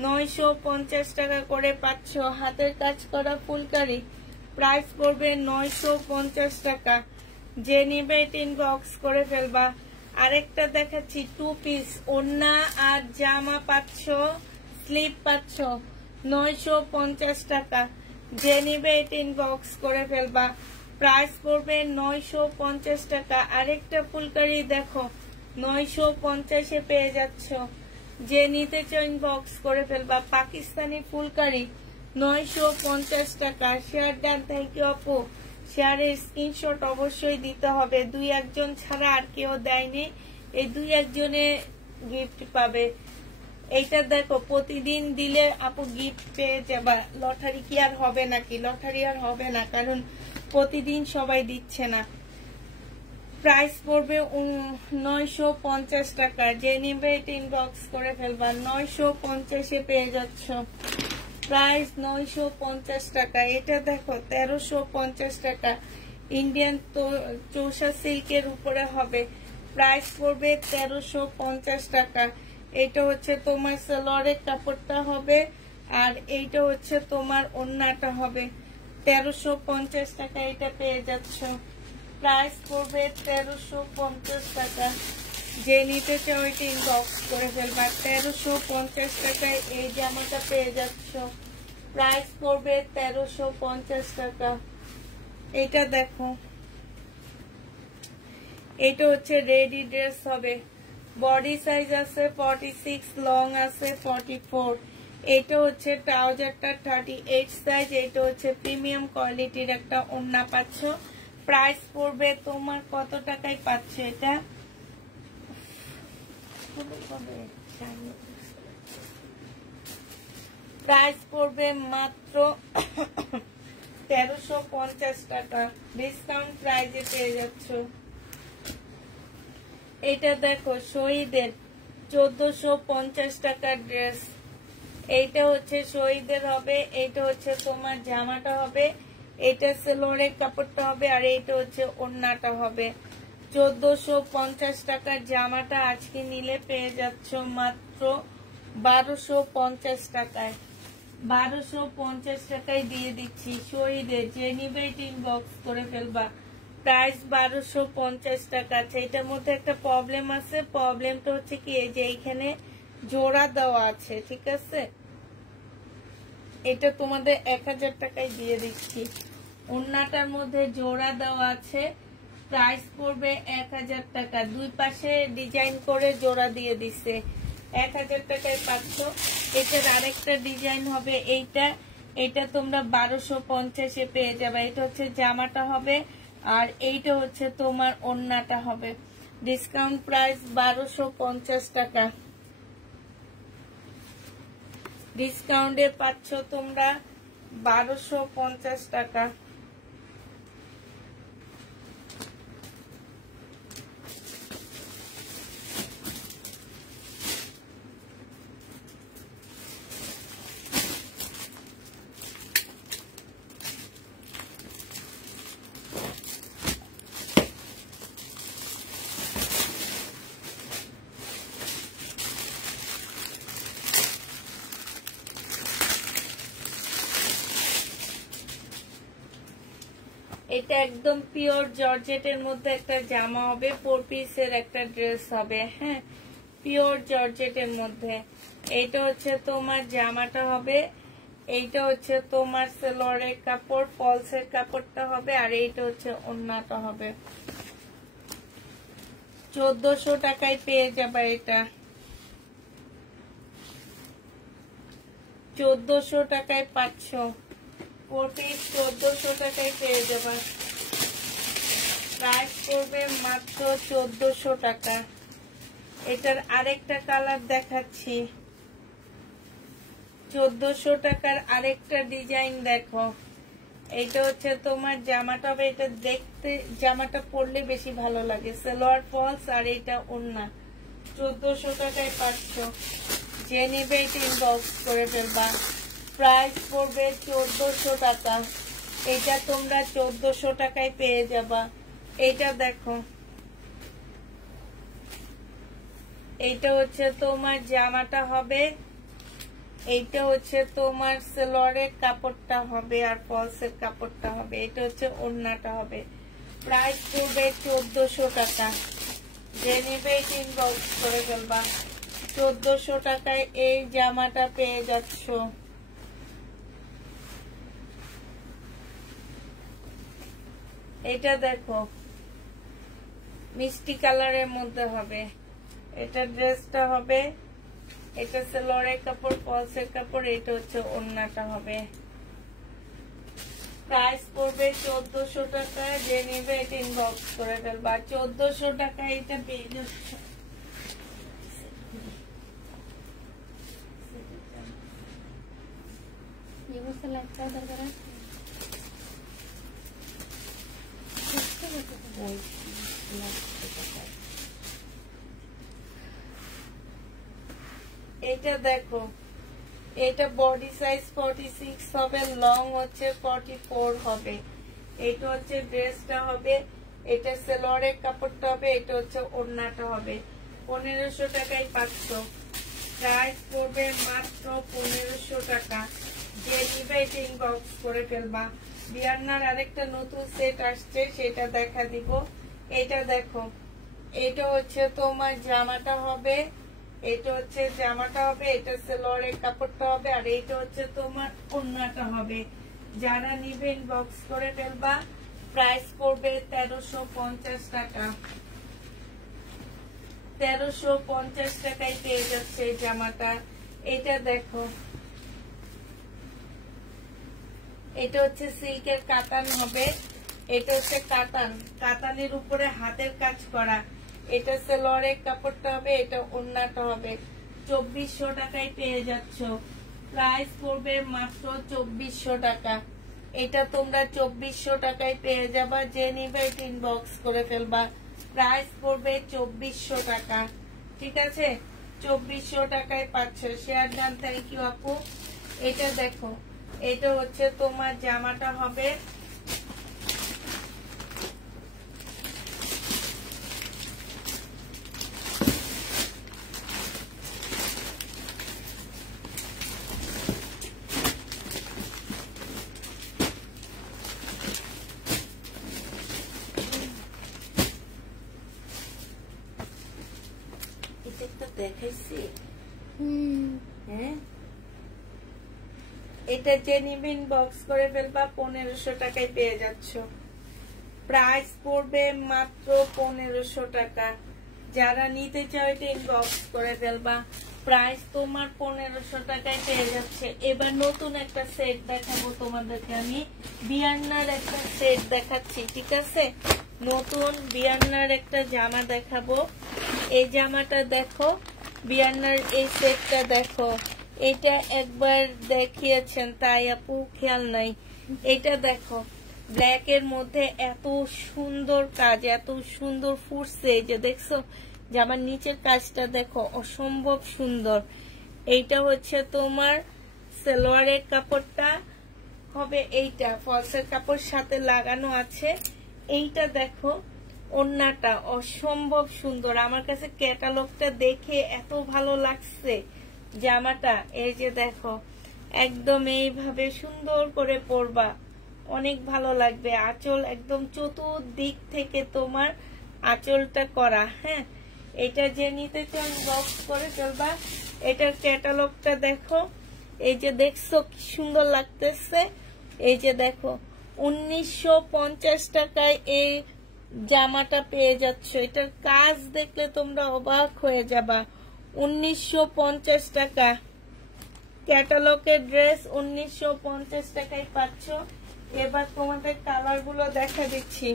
950 টাকা করে পাচ্ছ। হাতের কাজ করা ফুলকারি। প্রাইস পড়বে 950 টাকা। যে নিবে এটা ইনবক্স করে ফেলবা। আরেকটা দেখাচ্ছি, 2 পিস ওড়না আর জামা পাচ্ছ, স্লিপ পাচ্ছ। 950 টাকা। যে নিবে এটা ইনবক্স করে ফেলবা। প্রাইস পড়বে 950 টাকা। আরেকটা ফুলকারি দেখো, 950-এ পেয়ে যাচ্ছ। যে নিতে চাও ইনবক্স করে ফেলবা। পাকিস্তানি ফুলকারি 950 টাকা। শেয়ার দেন, থ্যাংক ইউ আপু। শেয়ারের স্ক্রিনশট অবশ্যই দিতে হবে। 2-1 ছাড়া আর কেউ দেয়নি। এই 2-1 গিফট পাবে। এইটা দেখো, প্রতিদিন দিলে আপু গিফট পেয়ে যাবা। লটারি কি আর হবে নাকি? লটারি আর হবে না, কারণ প্রতিদিন সবাই দিচ্ছে না। প্রাইস পড়বে 950 টাকা। যে নিবে এটা ইনবক্স করে ফেলবা। 950-এ পেয়ে যাচ্ছ। প্রাইস 950 টাকা। এটা দেখো 1350 টাকা। ইন্ডিয়ান চৌষা সিল্কের উপরে হবে। প্রাইস পড়বে 1350 টাকা। এটা হচ্ছে তোমার সালোয়ারের কাপড়টা হবে, আর এইটা হচ্ছে তোমার ওড়নাটা হবে। 1350 টাকা এটা পেয়ে যাচ্ছ। প্রাইস পড়বে 1350 টাকা। যে নিতে চাও এটা ইনবক্স করে ফেলবা। 1350 টাকায় এই জামাটা পেয়ে যাচ্ছ। প্রাইস পড়বে 1350 টাকা। এটা দেখো, এটা হচ্ছে রেডি ড্রেস হবে। বডি সাইজ আছে 46, লং আছে 44। এটা হচ্ছে ট্রাউজারটা 38 সাইজ। এটা হচ্ছে প্রিমিয়াম কোয়ালিটির একটা ওড়না পাচ্ছ। প্রাইস পড়বে তোমার কত টাকায় পাচ্ছ এটা? প্রাইস পড়বে মাত্র 1350 টাকা। ডিসকাউন্ট প্রাইসে পেয়ে যাচ্ছ। এটা দেখো শহীদের 1450 টাকার ড্রেস। এইটা হচ্ছে শহীদের হবে। এটা হচ্ছে তোমার জামাটা হবে। এটা সেলোয়ারের কাপড়টা হবে আর এইটা হচ্ছে ওড়নাটা হবে। 1450 টাকার জামাটা আজকে নিলে পেয়ে যাচ্ছ মাত্র 1250 টাকায়। 1250 টাকায় দিয়ে দিচ্ছি শহীদের। যে নিবে ইনবক্স করে ফেলবা। প্রাইস 1250 টাকা আছে। এটার মধ্যে একটা প্রবলেম আছে। প্রবলেমটা হচ্ছে কি, এই যে এইখানে জোড়া দেওয়া আছে, ঠিক আছে? এটা তোমাদের 1000 টাকায় দিয়ে দিচ্ছি। ওড়নাটার মধ্যে জোড়া দেওয়া আছে। প্রাইস পড়বে 1000 টাকা। দুই পাশে ডিজাইন করে জোড়া দিয়ে দিছে। 1000 টাকায় পাচ্ছ। এটার আরেকটা ডিজাইন হবে এইটা। এটা তোমরা 1250-এ পেয়ে যাবে। এটা হচ্ছে জামাটা হবে আর এইটা হচ্ছে তোমার ওড়নাটা হবে। ডিসকাউন্ট প্রাইস 1250 টাকা। ডিসকাউন্টে পাচ্ছ তোমরা 1250 টাকা। এটা একদম পিওর জর্জেটের মধ্যে একটা জামা হবে। 4 পিসের একটা ড্রেস হবে। হ্যাঁ, পিওর জর্জেটের মধ্যে। এইটা হচ্ছে তোমার জামাটা হবে। এইটা হচ্ছে তোমার সেলোয়ারের কাপড়, ফলসের কাপড়টা হবে আর এইটা হচ্ছে ওড়নাটা হবে। 1400 টাকায় পেয়ে যাবে এটা। 1400 টাকায় পাচ্ছ। 4 পিস 1400 টাকায় পেয়ে যাবে। প্রাইস করবে মাত্র 1400 টাকা। এটার আরেকটা কালার দেখাচ্ছি। 1400 টাকার আরেকটা ডিজাইন দেখো। এটা হচ্ছে তোমার জামাটা হবে। এটা দেখতে জামাটা পরলে বেশি ভালো লাগে। সালোয়ার ফলস আর এটা ওড়না। 1400 টাকায় পাচ্ছ। যে নেবে এটা ইনবক্স করে ফেলবা। প্রাইস পড়বে 1400 টাকা। এটা তোমরা 1400 টাকায় পেয়ে যাবা। এটা দেখো, এইটা হচ্ছে তোমার জামাটা হবে। এইটা হচ্ছে তোমার সালোয়ারের কাপড়টা হবে আর ফলসের কাপড়টা হবে। এটা হচ্ছে ওড়নাটা হবে। প্রাইস পড়বে 1400 টাকা। যে নেবে এটা ইনবক্স করে ফেলবা। 1400 টাকায় এই জামাটা পেয়ে যাচ্ছ। এটা দেখো, মিষ্টি কালারের মধ্যে হবে। এটা ড্রেসটা হবে। এটা সালোয়ারের কাপড়, ফলসের কাপড়। এটা হচ্ছে ওড়নাটা হবে। প্রাইস পড়বে 1400 টাকা। যে নেবে এটা ইনবক্স করে ফেলবা। 1400 টাকা এটা পেয়ে যাচ্ছে। এটা দেখো, এটা বডি সাইজ 46 হবে, লং হচ্ছে 44 হবে। এটা হচ্ছে ড্রেসটা হবে। এটা সালোয়ারের কাপড়টা হবে। এটা হচ্ছে ওড়নাটা হবে। 1500 টাকায় পাচ্ছ। প্রাইস পড়বে মাত্র 1500 টাকা। যে নিবে এটা ইনবক্স করে ফেলবা। বিয়ান্নার আরেকটা নতুন সেট আসছে, সেটা দেখা দিব। এটা দেখো, এটা হচ্ছে তোমার জামাটা হবে, এটা হচ্ছে জামাটা হবে, এটা সেলোয়ারের কাপড়টা হবে, আর এটা হচ্ছে তোমার ওড়নাটা হবে। যারা নিবেন বক্স করে ফেলবা। প্রাইস পড়বে 1350 টাকা। 1350 টাকায় পেয়ে যাচ্ছে এই জামাটা। এটা দেখো, এটা হচ্ছে সিল্কের কাতান হবে, এটা হচ্ছে কাতান, কাতানের উপরে হাতের কাজ করা। এটা সেলোয়ারের কাপড়টা হবে, এটা ওড়নাটা হবে। 2400 টাকায় পেয়ে যাচ্ছ। প্রাইস পড়বে মাত্র 2400 টাকা। এটা তোমরা 2400 টাকায় পেয়ে যাবা। যে নিবে ইনবক্স করে ফেলবা। প্রাইস পড়বে 2400 টাকা। ঠিক আছে, 2400 টাকায় পাচ্ছ। শেয়ার ডান, থ্যাংক ইউ আপু। এটা দেখো, এটা হচ্ছে তোমার জামাটা হবে, দেখাইছি। হ্যাঁ, এটা যে নিবেন বক্স করে ফেলবা। 1500 টাকায় পেয়ে যাচ্ছ। প্রাইস পড়বে মাত্র 1500 টাকা। যারা নিতে চাও এটা ইনবক্স করে ফেলবা। প্রাইস তোমার 1500 টাকায় পেয়ে যাচ্ছে। এবার নতুন একটা সেট দেখাবো তোমাদেরকে আমি। বিয়ান্নার একটা সেট দেখাচ্ছি, ঠিক আছে। নতুন বিয়ান্নার একটা জামা দেখাবো। এই জামাটা দেখো, বিয়ান্নার এই সেটটা দেখো। এটা একবার দেখিয়েছেন, তাই আপু খেয়াল নাই। এটা দেখো, ব্ল্যাক এর মধ্যে এত সুন্দর কাজ, এত সুন্দর ফুটছে। এই যে দেখছো, জামার নিচের কাজটা দেখো, অসম্ভব সুন্দর। এইটা হচ্ছে তোমার সালোয়ারের কাপড়টা হবে, এইটা ফলসের কাপড় সাথে লাগানো আছে। এইটা দেখো, ওড়নাটা অসম্ভব সুন্দর। আমার কাছে ক্যাটালগটা দেখে এত ভালো লাগছে জামাটা। এই যে দেখো, একদম এইভাবে সুন্দর করে পরবা, অনেক ভালো লাগবে। আঁচল একদম চতুর্দিক থেকে তোমার আঁচলটা করা। হ্যাঁ, এটা যে নিতে চান বক্স করে ফেলবা। এটার ক্যাটালগটা দেখো, এই যে দেখছো কি সুন্দর লাগতেছে। এই যে দেখো, 1950 টাকায় এই জামাটা পেয়ে যাচ্ছ। এটার কাজ দেখলে তোমরা অবাক হয়ে যাবা। 1950 টাকা ক্যাটালগের ড্রেস 1950 টাকায় পাচ্ছ। এবার তোমাদের কালার গুলো দেখা দিচ্ছি।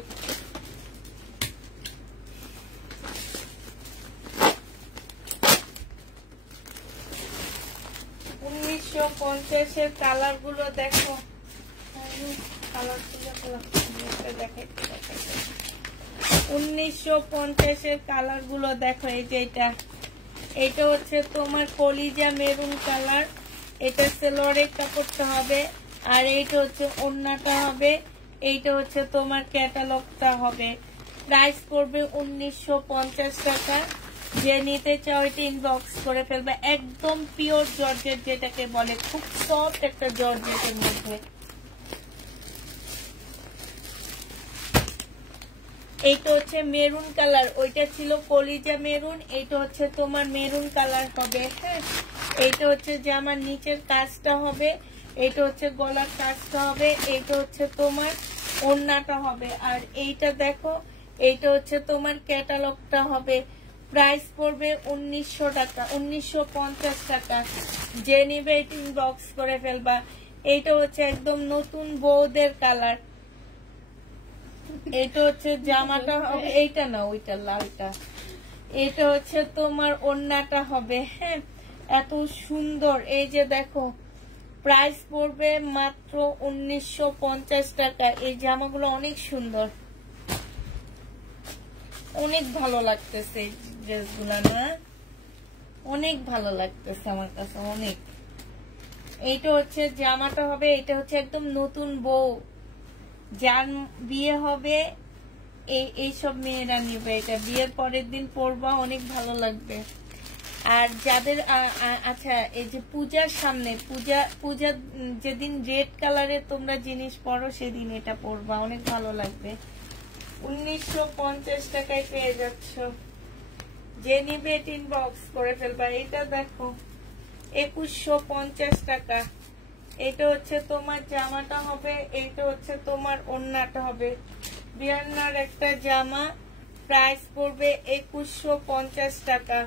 1950 এর কালার গুলো দেখো। কালার দেখাইতে 1950 এর কালার গুলো দেখো। এই যে এটা হচ্ছে তোমার কলিজা মেরুন কালার। এটা সেলোয়ারের কাপড়টা হবে, আর এইটা হচ্ছে ওড়নাটা হবে। এইটা হচ্ছে তোমার ক্যাটালগটা হবে। প্রাইস পড়বে 1950 টাকা। যে নিতে চাও এটা ইনবক্স করে ফেলবে। একদম পিওর জর্জেট, যেটাকে বলে খুব সফট একটা জর্জেটের মধ্যে। এইটা হচ্ছে মেরুন কালার, ওইটা ছিল কলিজা মেরুন। এইটা হচ্ছে তোমার মেরুন কালার হবে। হ্যাঁ, এইটা হচ্ছে জামার নিচের কাজটা হবে, এইটা হচ্ছে গলার কাজটা হবে, এইটা হচ্ছে তোমার ওড়নাটা হবে। আর এইটা দেখো, এইটা হচ্ছে তোমার ক্যাটালগটা হবে। প্রাইস পড়বে 1900 টাকা, 1950 টাকা। যে নিবে এটা ইনবক্স করে ফেলবা। এইটা হচ্ছে একদম নতুন বউদের কালার। এটা হচ্ছে জামাটা হবে, এইটা না ওইটা লালটা। এটা হচ্ছে তোমার ওড়নাটা হবে। হ্যাঁ, এত সুন্দর। এই যে দেখো, প্রাইস পড়বে মাত্র 1950 টাকা। এই জামাগুলো অনেক সুন্দর, অনেক ভালো লাগতেছে ড্রেসগুলো, না অনেক ভালো লাগতেছে আমার কাছে অনেক। এইটা হচ্ছে জামাটা হবে, এটা হচ্ছে একদম নতুন বউ যার বিয়ে হবে এইসব মেয়েরা নিবে। এটা বিয়ের পরের দিন পরবা, অনেক ভালো লাগবে। আর যাদের আচ্ছা এই যে পূজার সামনে পূজা যেদিন রেড কালারের তোমরা জিনিস পরো সেদিন এটা পরবা, অনেক ভালো লাগবে। 1950 টাকায় পেয়ে যাচ্ছ, যে নিবে এটা ইনবক্স করে ফেলবা। এটা দেখো 2150 টাকা। এটা হচ্ছে তোমার জামাটা হবে, এটা হচ্ছে তোমার ওড়নাটা হবে। বিয়ান্নার একটা জামা, প্রাইস পড়বে 2150 টাকা।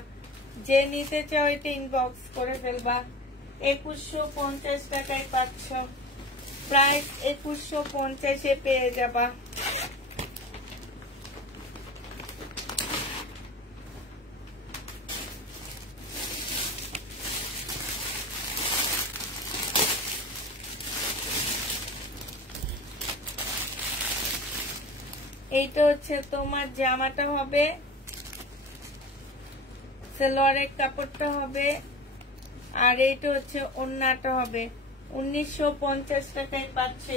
যে নিতে চাও এটা ইনবক্স করে ফেলবা। 2150 টাকায় পাচ্ছ, প্রাইস 2150-এ পেয়ে যাবা। এইটা হচ্ছে তোমার জামাটা হবে, সালোয়ারের কাপড়টা হবে, আর এইটা হচ্ছে ওড়নাটা হবে। 1950 টাকায় পাচ্ছে।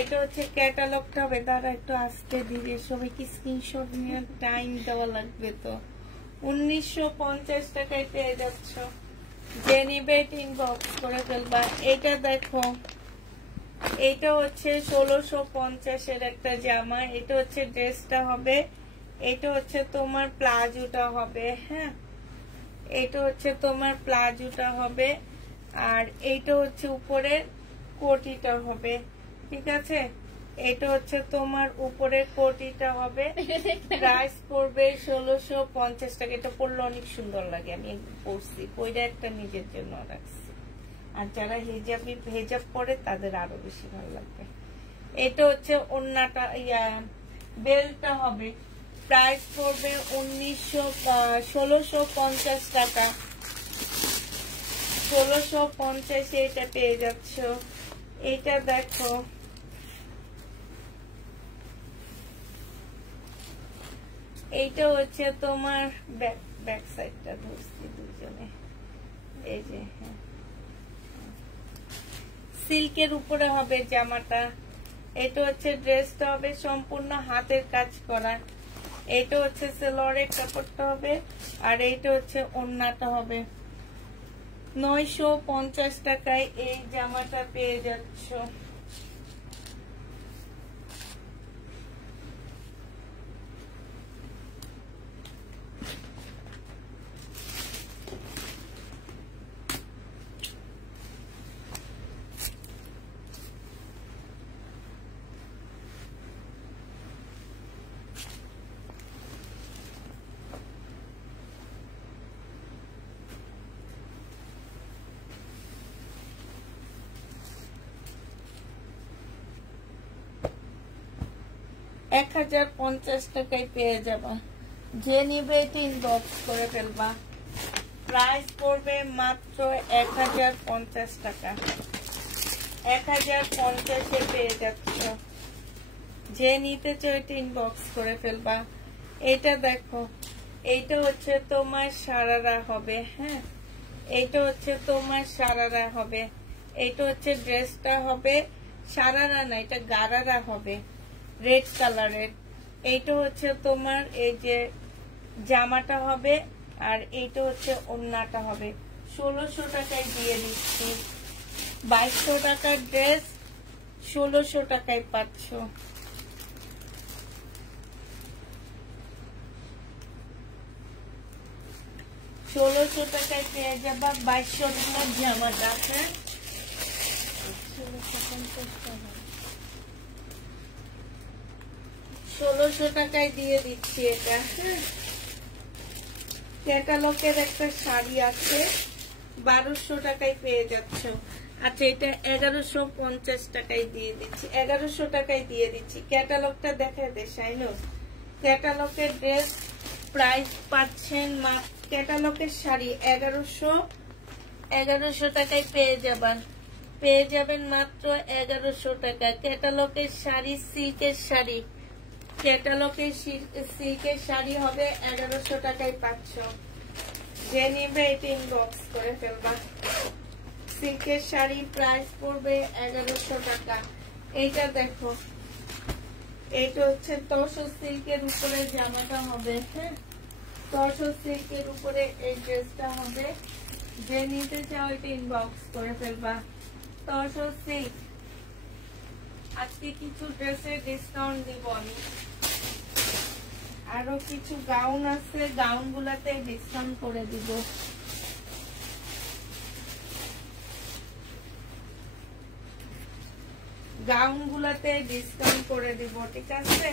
এটা হচ্ছে ক্যাটালগটা হবে। তারা একটু আস্তে ধীরে সবাইকে স্ক্রিনশট নিয়ে টাইম দেওয়া লাগবে তো। 1950 টাকায় পেয়ে যাচ্ছ, যে নিবে ইনবক্স করে ফেলবা। এটা দেখো, এটা হচ্ছে 1650-এর একটা জামা। এটা হচ্ছে ড্রেসটা হবে, এটা হচ্ছে তোমার প্লাজোটা হবে। হ্যাঁ, এটা হচ্ছে তোমার প্লাজোটা হবে, আর এইটা হচ্ছে উপরে কোটিটা হবে। ঠিক আছে, এটা হচ্ছে তোমার উপরে কোটিটা হবে। প্রাইস পড়বে 1650 টাকা। এটা পরলে অনেক সুন্দর লাগে, আমি পরছি, পইরা একটা নিজের জন্য রাখছি। আর যারা হেজাব পরে তাদের আরো বেশি ভালো লাগবে। এটা হচ্ছে ওড়নাটা, বেল্টটা হবে। প্রাইস পড়বে 1650 টাকা। 1650-এ এটা পেয়ে যাচ্ছ। এটা দেখো, এইটা হচ্ছে তোমার ব্যাক সাইডটা ধরছি দুজনে, এই যে হ্যাঁ, সিল্কের উপরে হবে জামাটা। এটা হচ্ছে ড্রেসটা হবে সম্পূর্ণ হাতের কাজ করা। এটা হচ্ছে সালোয়ারের কাপড়টা হবে, আর এইটা হচ্ছে ওড়নাটা হবে। 950 টাকায় এই জামাটা পেয়ে যাচ্ছ। এক 1050 টাকায় পেয়ে যাবা। যে নিবে এটা ইনবক্স করে ফেলবা। প্রাইস পড়বে মাত্র 1050 টাকা। 1050-এ পেয়ে যাচ্ছ। যে নিতে চাও এটা ইনবক্স করে ফেলবা। এটা দেখো, এইটা হচ্ছে তোমার সারারা হবে। হ্যাঁ, এইটা হচ্ছে তোমার সারারা হবে। এইটা হচ্ছে ড্রেসটা হবে, সারারা না, এটা গারারা হবে, রেড কালারের। এইটা হচ্ছে তোমার এই যে জামাটা হবে, আর এইটা হচ্ছে ওড়নাটা হবে। 1600 টাকায় দিয়ে দিচ্ছি। 2200 টাকার ড্রেস 1600 টাকায় পাচ্ছ। ষোলোশো টাকায় পেয়ে যাবা 2200 টাকার জামাটা। হ্যাঁ, 1600 টাকায় দিয়ে দিচ্ছি এটা। হ্যাঁ, ক্যাটালগের একটা শাড়ি আছে, 1200 টাকায় পেয়ে যাচ্ছ। আচ্ছা, এটা 1150 টাকায় দিয়ে দিচ্ছি। 1100 টাকায় দিয়ে দিচ্ছি। ক্যাটালগটা দেখা দে শাইনুর। ক্যাটালগের ড্রেস প্রাইস পাচ্ছেন, ক্যাটালগের শাড়ি 1100 টাকায় পেয়ে যাবেন মাত্র 1100 টাকা। ক্যাটালগের শাড়ি, সিল্কের শাড়ি, ক্যাটালগের সিল্কের শাড়ি হবে 1100 টাকায় পাচ্ছ। যে নিবে এটা ইনবক্স করে ফেলবা। সিল্কের শাড়ি প্রাইস পড়বে 1100 টাকা। এইটা দেখো, এইটা হচ্ছে তসর সিল্কের উপরে জামাটা হবে। হ্যাঁ, তসর সিল্কের উপরে এই ড্রেসটা হবে, যে নিতে চাও এটা ইনবক্স করে ফেলবা। তসর সিল্ক, আজকে কিছু ড্রেসের ডিসকাউন্ট দিব আমি, আরো কিছু গাউন আছে, গাউন গুলাতে ডিসকাউন্ট করে দিব। গাউন গুলাতে ডিসকাউন্ট করে দিব, ঠিক আছে।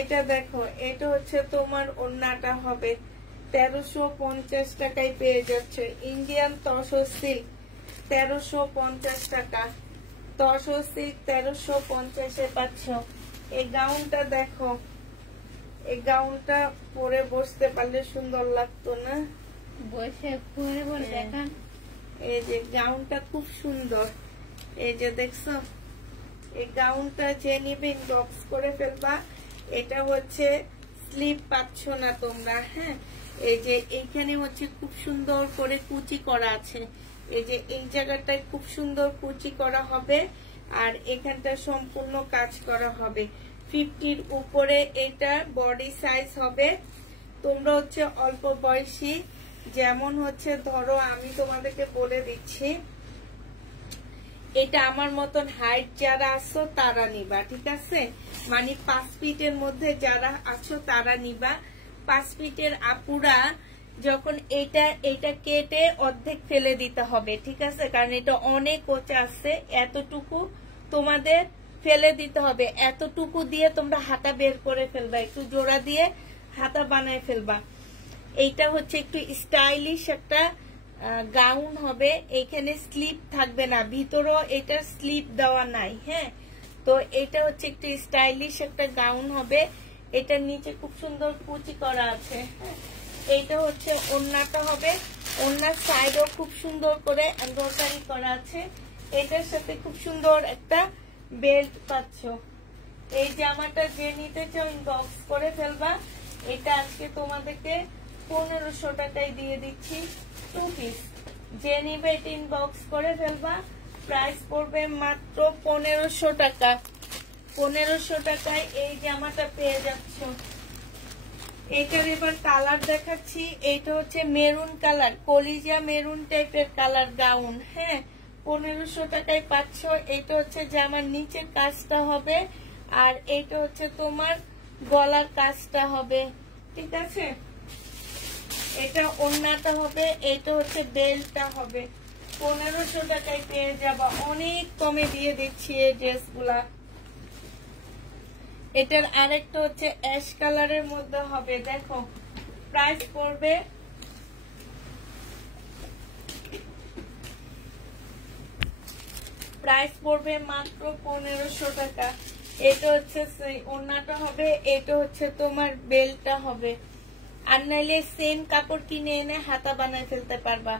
এটা দেখো, এটা হচ্ছে তোমার ওড়নাটা হবে 1350 টাকায় পেয়ে যাচ্ছে। ইন্ডিয়ান তসর সিল্ক 1350 টাকা, তসর সিল্ক 1350-এ পাচ্ছ। এই গাউনটা দেখো, এই গাউনটা পরে বসতে পারলে সুন্দর লাগতো না? বসে পরে পরে দেখান। এই যে গাউনটা খুব সুন্দর, এই যে দেখছো, এই গাউনটা যে নিবে ইনবক্স করে ফেলবা। এটা হচ্ছে স্লিপ পাচ্ছ না তোমরা, হ্যাঁ। এই যে এইখানে হচ্ছে খুব সুন্দর করে কুচি করা আছে, এই যে এই জায়গাটায় খুব সুন্দর কুচি করা হবে, আর এখানটা সম্পূর্ণ কাজ করা হবে। 50-র উপরে এটা বডি সাইজ হবে। তোমরা হচ্ছে অল্প বয়সী, যেমন হচ্ছে ধরো আমি তোমাদেরকে বলে দিচ্ছি, এটা আমার মতন হাইট যারা আছো তারা নিবা, ঠিক আছে। মানে 5 ফিটের মধ্যে যারা আছো তারা নিবা। 5 ফিটের আপুরা যখন এটা কেটে অর্ধেক ফেলে দিতে হবে, ঠিক আছে, কারণ এটা অনেক কোচা আছে। এতটুকু তোমাদের ফেলে দিতে হবে, এতটুকু দিয়ে তোমরা হাতা বের করে ফেলবা, একটু জোড়া দিয়ে হাতা বানায় ফেলবা। এইটা হচ্ছে একটু স্টাইলিশ একটা গাউন হবে। এখানে স্লিপ থাকবে না, ভিতরও এটা স্লিপ দেওয়া নাই, হ্যাঁ। তো এটা হচ্ছে একটু স্টাইলিশ একটা গাউন হবে। এটার নিচে খুব সুন্দর কুচি করা আছে, হ্যাঁ। এইটা হচ্ছে ওড়নাটা হবে, ওড়নার সাইডও খুব সুন্দর করে এমব্রয়ডারি করা আছে। এটার সাথে খুব সুন্দর একটা বেল্ট পাচ্ছ। এই জামাটা যে নিতে চাও ইনবক্স করে ফেলবা। এটা আজকে তোমাদেরকে 1500 টাকায় দিয়ে দিচ্ছি 2 পিস। যে নিবে এটা ইনবক্স করে ফেলবা। প্রাইস পড়বে মাত্র 1500 টাকা। 1500 টাকায় এই জামাটা পেয়ে যাচ্ছ। এইটার এবার কালার দেখাচ্ছি। এইটা হচ্ছে মেরুন কালার, কলিজা মেরুন টাইপের কালার গাউন, হ্যাঁ। 1500 টাকায় পাচ্ছ। এটা হচ্ছে জামার নিচের কাজটা হবে, আর এইটা হচ্ছে তোমার গলার কাজটা হবে, ঠিক আছে। এটা ওড়নাটা হবে, এটা হচ্ছে বেল্টটা হবে। 1500 টাকায় পেয়ে যাবা। অনেক কমে দিয়ে দিচ্ছি এই ড্রেসগুলা। এটার আরেকটা হচ্ছে অ্যাশ কালারের মধ্যে হবে, দেখো। প্রাইস পড়বে মাত্র 1500 টাকা। এটা হচ্ছে ওড়নাটা হবে, এটা হচ্ছে তোমার বেল্টটা হবে। আর নাইলে সেম কাপড় কিনে এনে হাতা বানায় ফেলতে পারবা।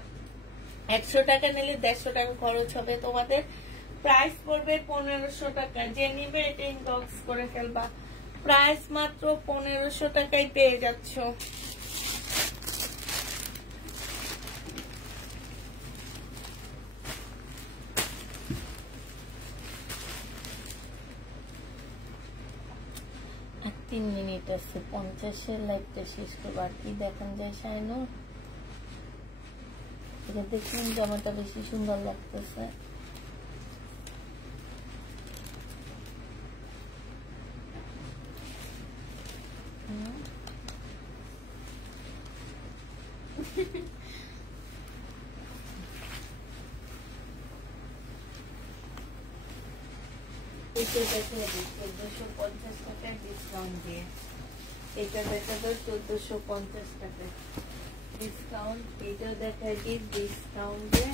100 টাকা নিলে 150 টাকা খরচ হবে তোমাদের। প্রাইস পড়বে 1500 টাকা। যে নিবে এটা ইনবক্স করে ফেলবা। প্রাইস মাত্র 1500 টাকায় পেয়ে যাচ্ছ। আর 3 মিনিট আছে, 50-এর লাইভটা শেষ করবো। আর কি দেখান যায় শাইনুর? এটা দেখুন, জামাটা বেশি সুন্দর লাগতেছে। এটা দেখে 1450 টাকায় ডিসকাউন্ট দিয়ে। এটা দেখাবো 1450 টাকায় ডিসকাউন্ট। এটা দেখাই দিই ডিসকাউন্ট দিয়ে,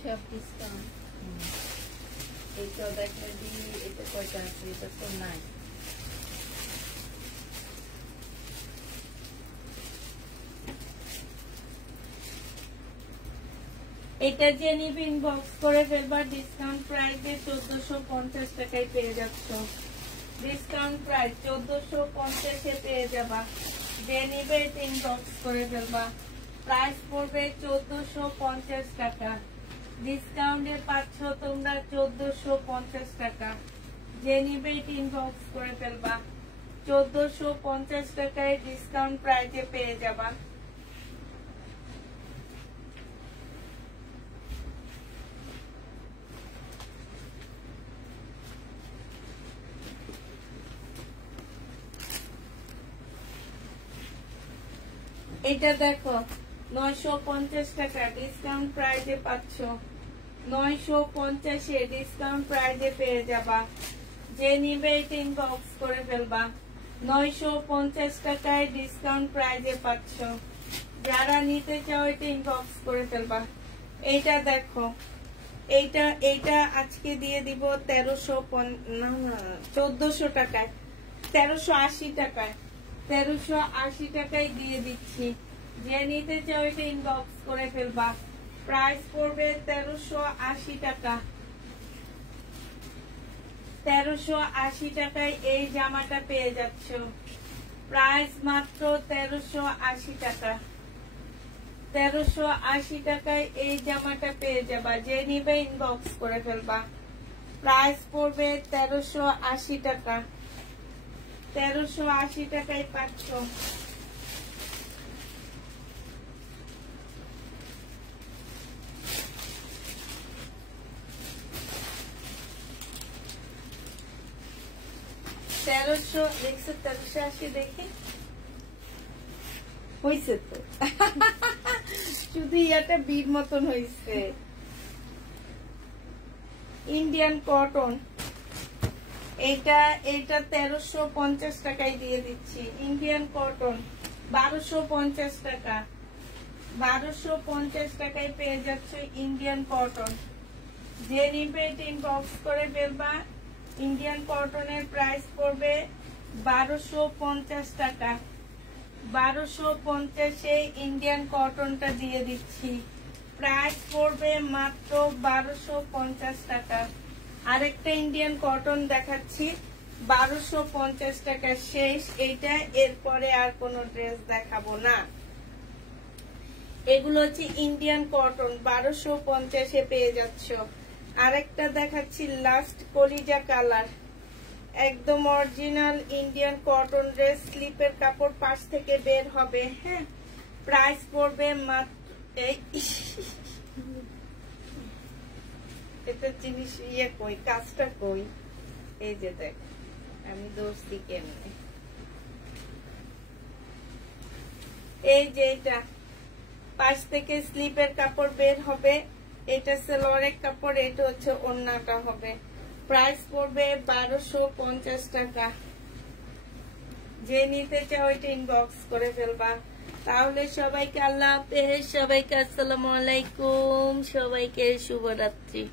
সব ডিসকাউন্ট। এইটাও দেখাই দিই। এটা কয়টা আছে? এটা তো নাই। এটা যে নিবে ইনবক্স করে ফেলবা। ডিসকাউন্ট প্রাইসে 1450 টাকায় পেয়ে যাচ্ছ। ডিসকাউন্ট প্রাইস 1450-এ পেয়ে যাবা। যে নিবে এটা ইনবক্স করে ফেলবা। প্রাইস পড়বে 1450 টাকা। ডিসকাউন্টে পাচ্ছ তোমরা 1450 টাকা। যে নিবে এটা ইনবক্স করে ফেলবা। 1450 টাকায় ডিসকাউন্ট প্রাইজে পেয়ে যাবা। এটা দেখো 950 টাকা ডিসকাউন্ট প্রাইজে পাচ্ছ, 950 এ ডিসকাউন্ট প্রাইজে পেয়ে যাবা। যে নিবে এটা ইনবক্স করে ফেলবা। 950 টাকায় ডিসকাউন্ট প্রাইজে পাচ্ছ, যারা নিতে চাও এটা ইনবক্স করে ফেলবা। এইটা দেখো, এইটা আজকে দিয়ে দিব 1400 টাকায়, 1380 টাকায়, 1380 টাকায় দিয়ে দিচ্ছি। যে নিতে চাও এটা ইনবক্স করে ফেলবা। প্রাইস পড়বে 1380 টাকা। 1380 টাকায় এই জামাটা পেয়ে যাচ্ছ। প্রাইস মাত্র 1380 টাকা। 1380 টাকায় এই জামাটা পেয়ে যাবা। যে নিবে ইনবক্স করে ফেলবা। প্রাইস পড়বে 1380 টাকা। 1380 টাকায় পাচ্ছ। তেরোশো দেখছো, 1380 দেখি হয়েছে তো। শুধু ইয়াটা বীর মতন হয়েছে। ইন্ডিয়ান কটন, এটা 1350 টাকায় দিয়ে দিচ্ছি। ইন্ডিয়ান কটন 1250 টাকা। 1250 টাকায় পেয়ে যাচ্ছে ইন্ডিয়ান কটন। যে নিবে ইনবক্স করে ফেলবা। ইন্ডিয়ান কটনের প্রাইস পড়বে 1250 টাকা। 1250 ইন্ডিয়ান কটনটা দিয়ে দিচ্ছি। প্রাইস পড়বে মাত্র 1250 টাকা। আরেকটা ইন্ডিয়ান কটন দেখাচ্ছি 1250 টাকা শেষ এইটা। এরপরে আর কোনো ড্রেস দেখাবো না। এগুলো হচ্ছে ইন্ডিয়ান কটন, 1250 পেয়ে যাচ্ছ। আরেকটা দেখাচ্ছি লাস্ট কলিজা কালার, একদম অরিজিনাল ইন্ডিয়ান কটন ড্রেস। স্লিপের কাপড় পাশ থেকে বের হবে। হ্যাঁ, প্রাইস পড়বে মাত্র এটা জিনিস কই, কাজটা কই, এই যে দেখ আমি দোস্তি কেমনে। এই যে এটা পাশ থেকে স্লিপের কাপড় বের হবে। এটা সালোয়ারের কাপড়, এটা হচ্ছে ওড়নাটা হবে। প্রাইস পড়বে 1250 টাকা। যে নিতে চাও এটা ইনবক্স করে ফেলবা। তাহলে সবাইকে আল্লাহ হাফেজ, সবাইকে আসসালামু আলাইকুম, সবাইকে শুভরাত্রি।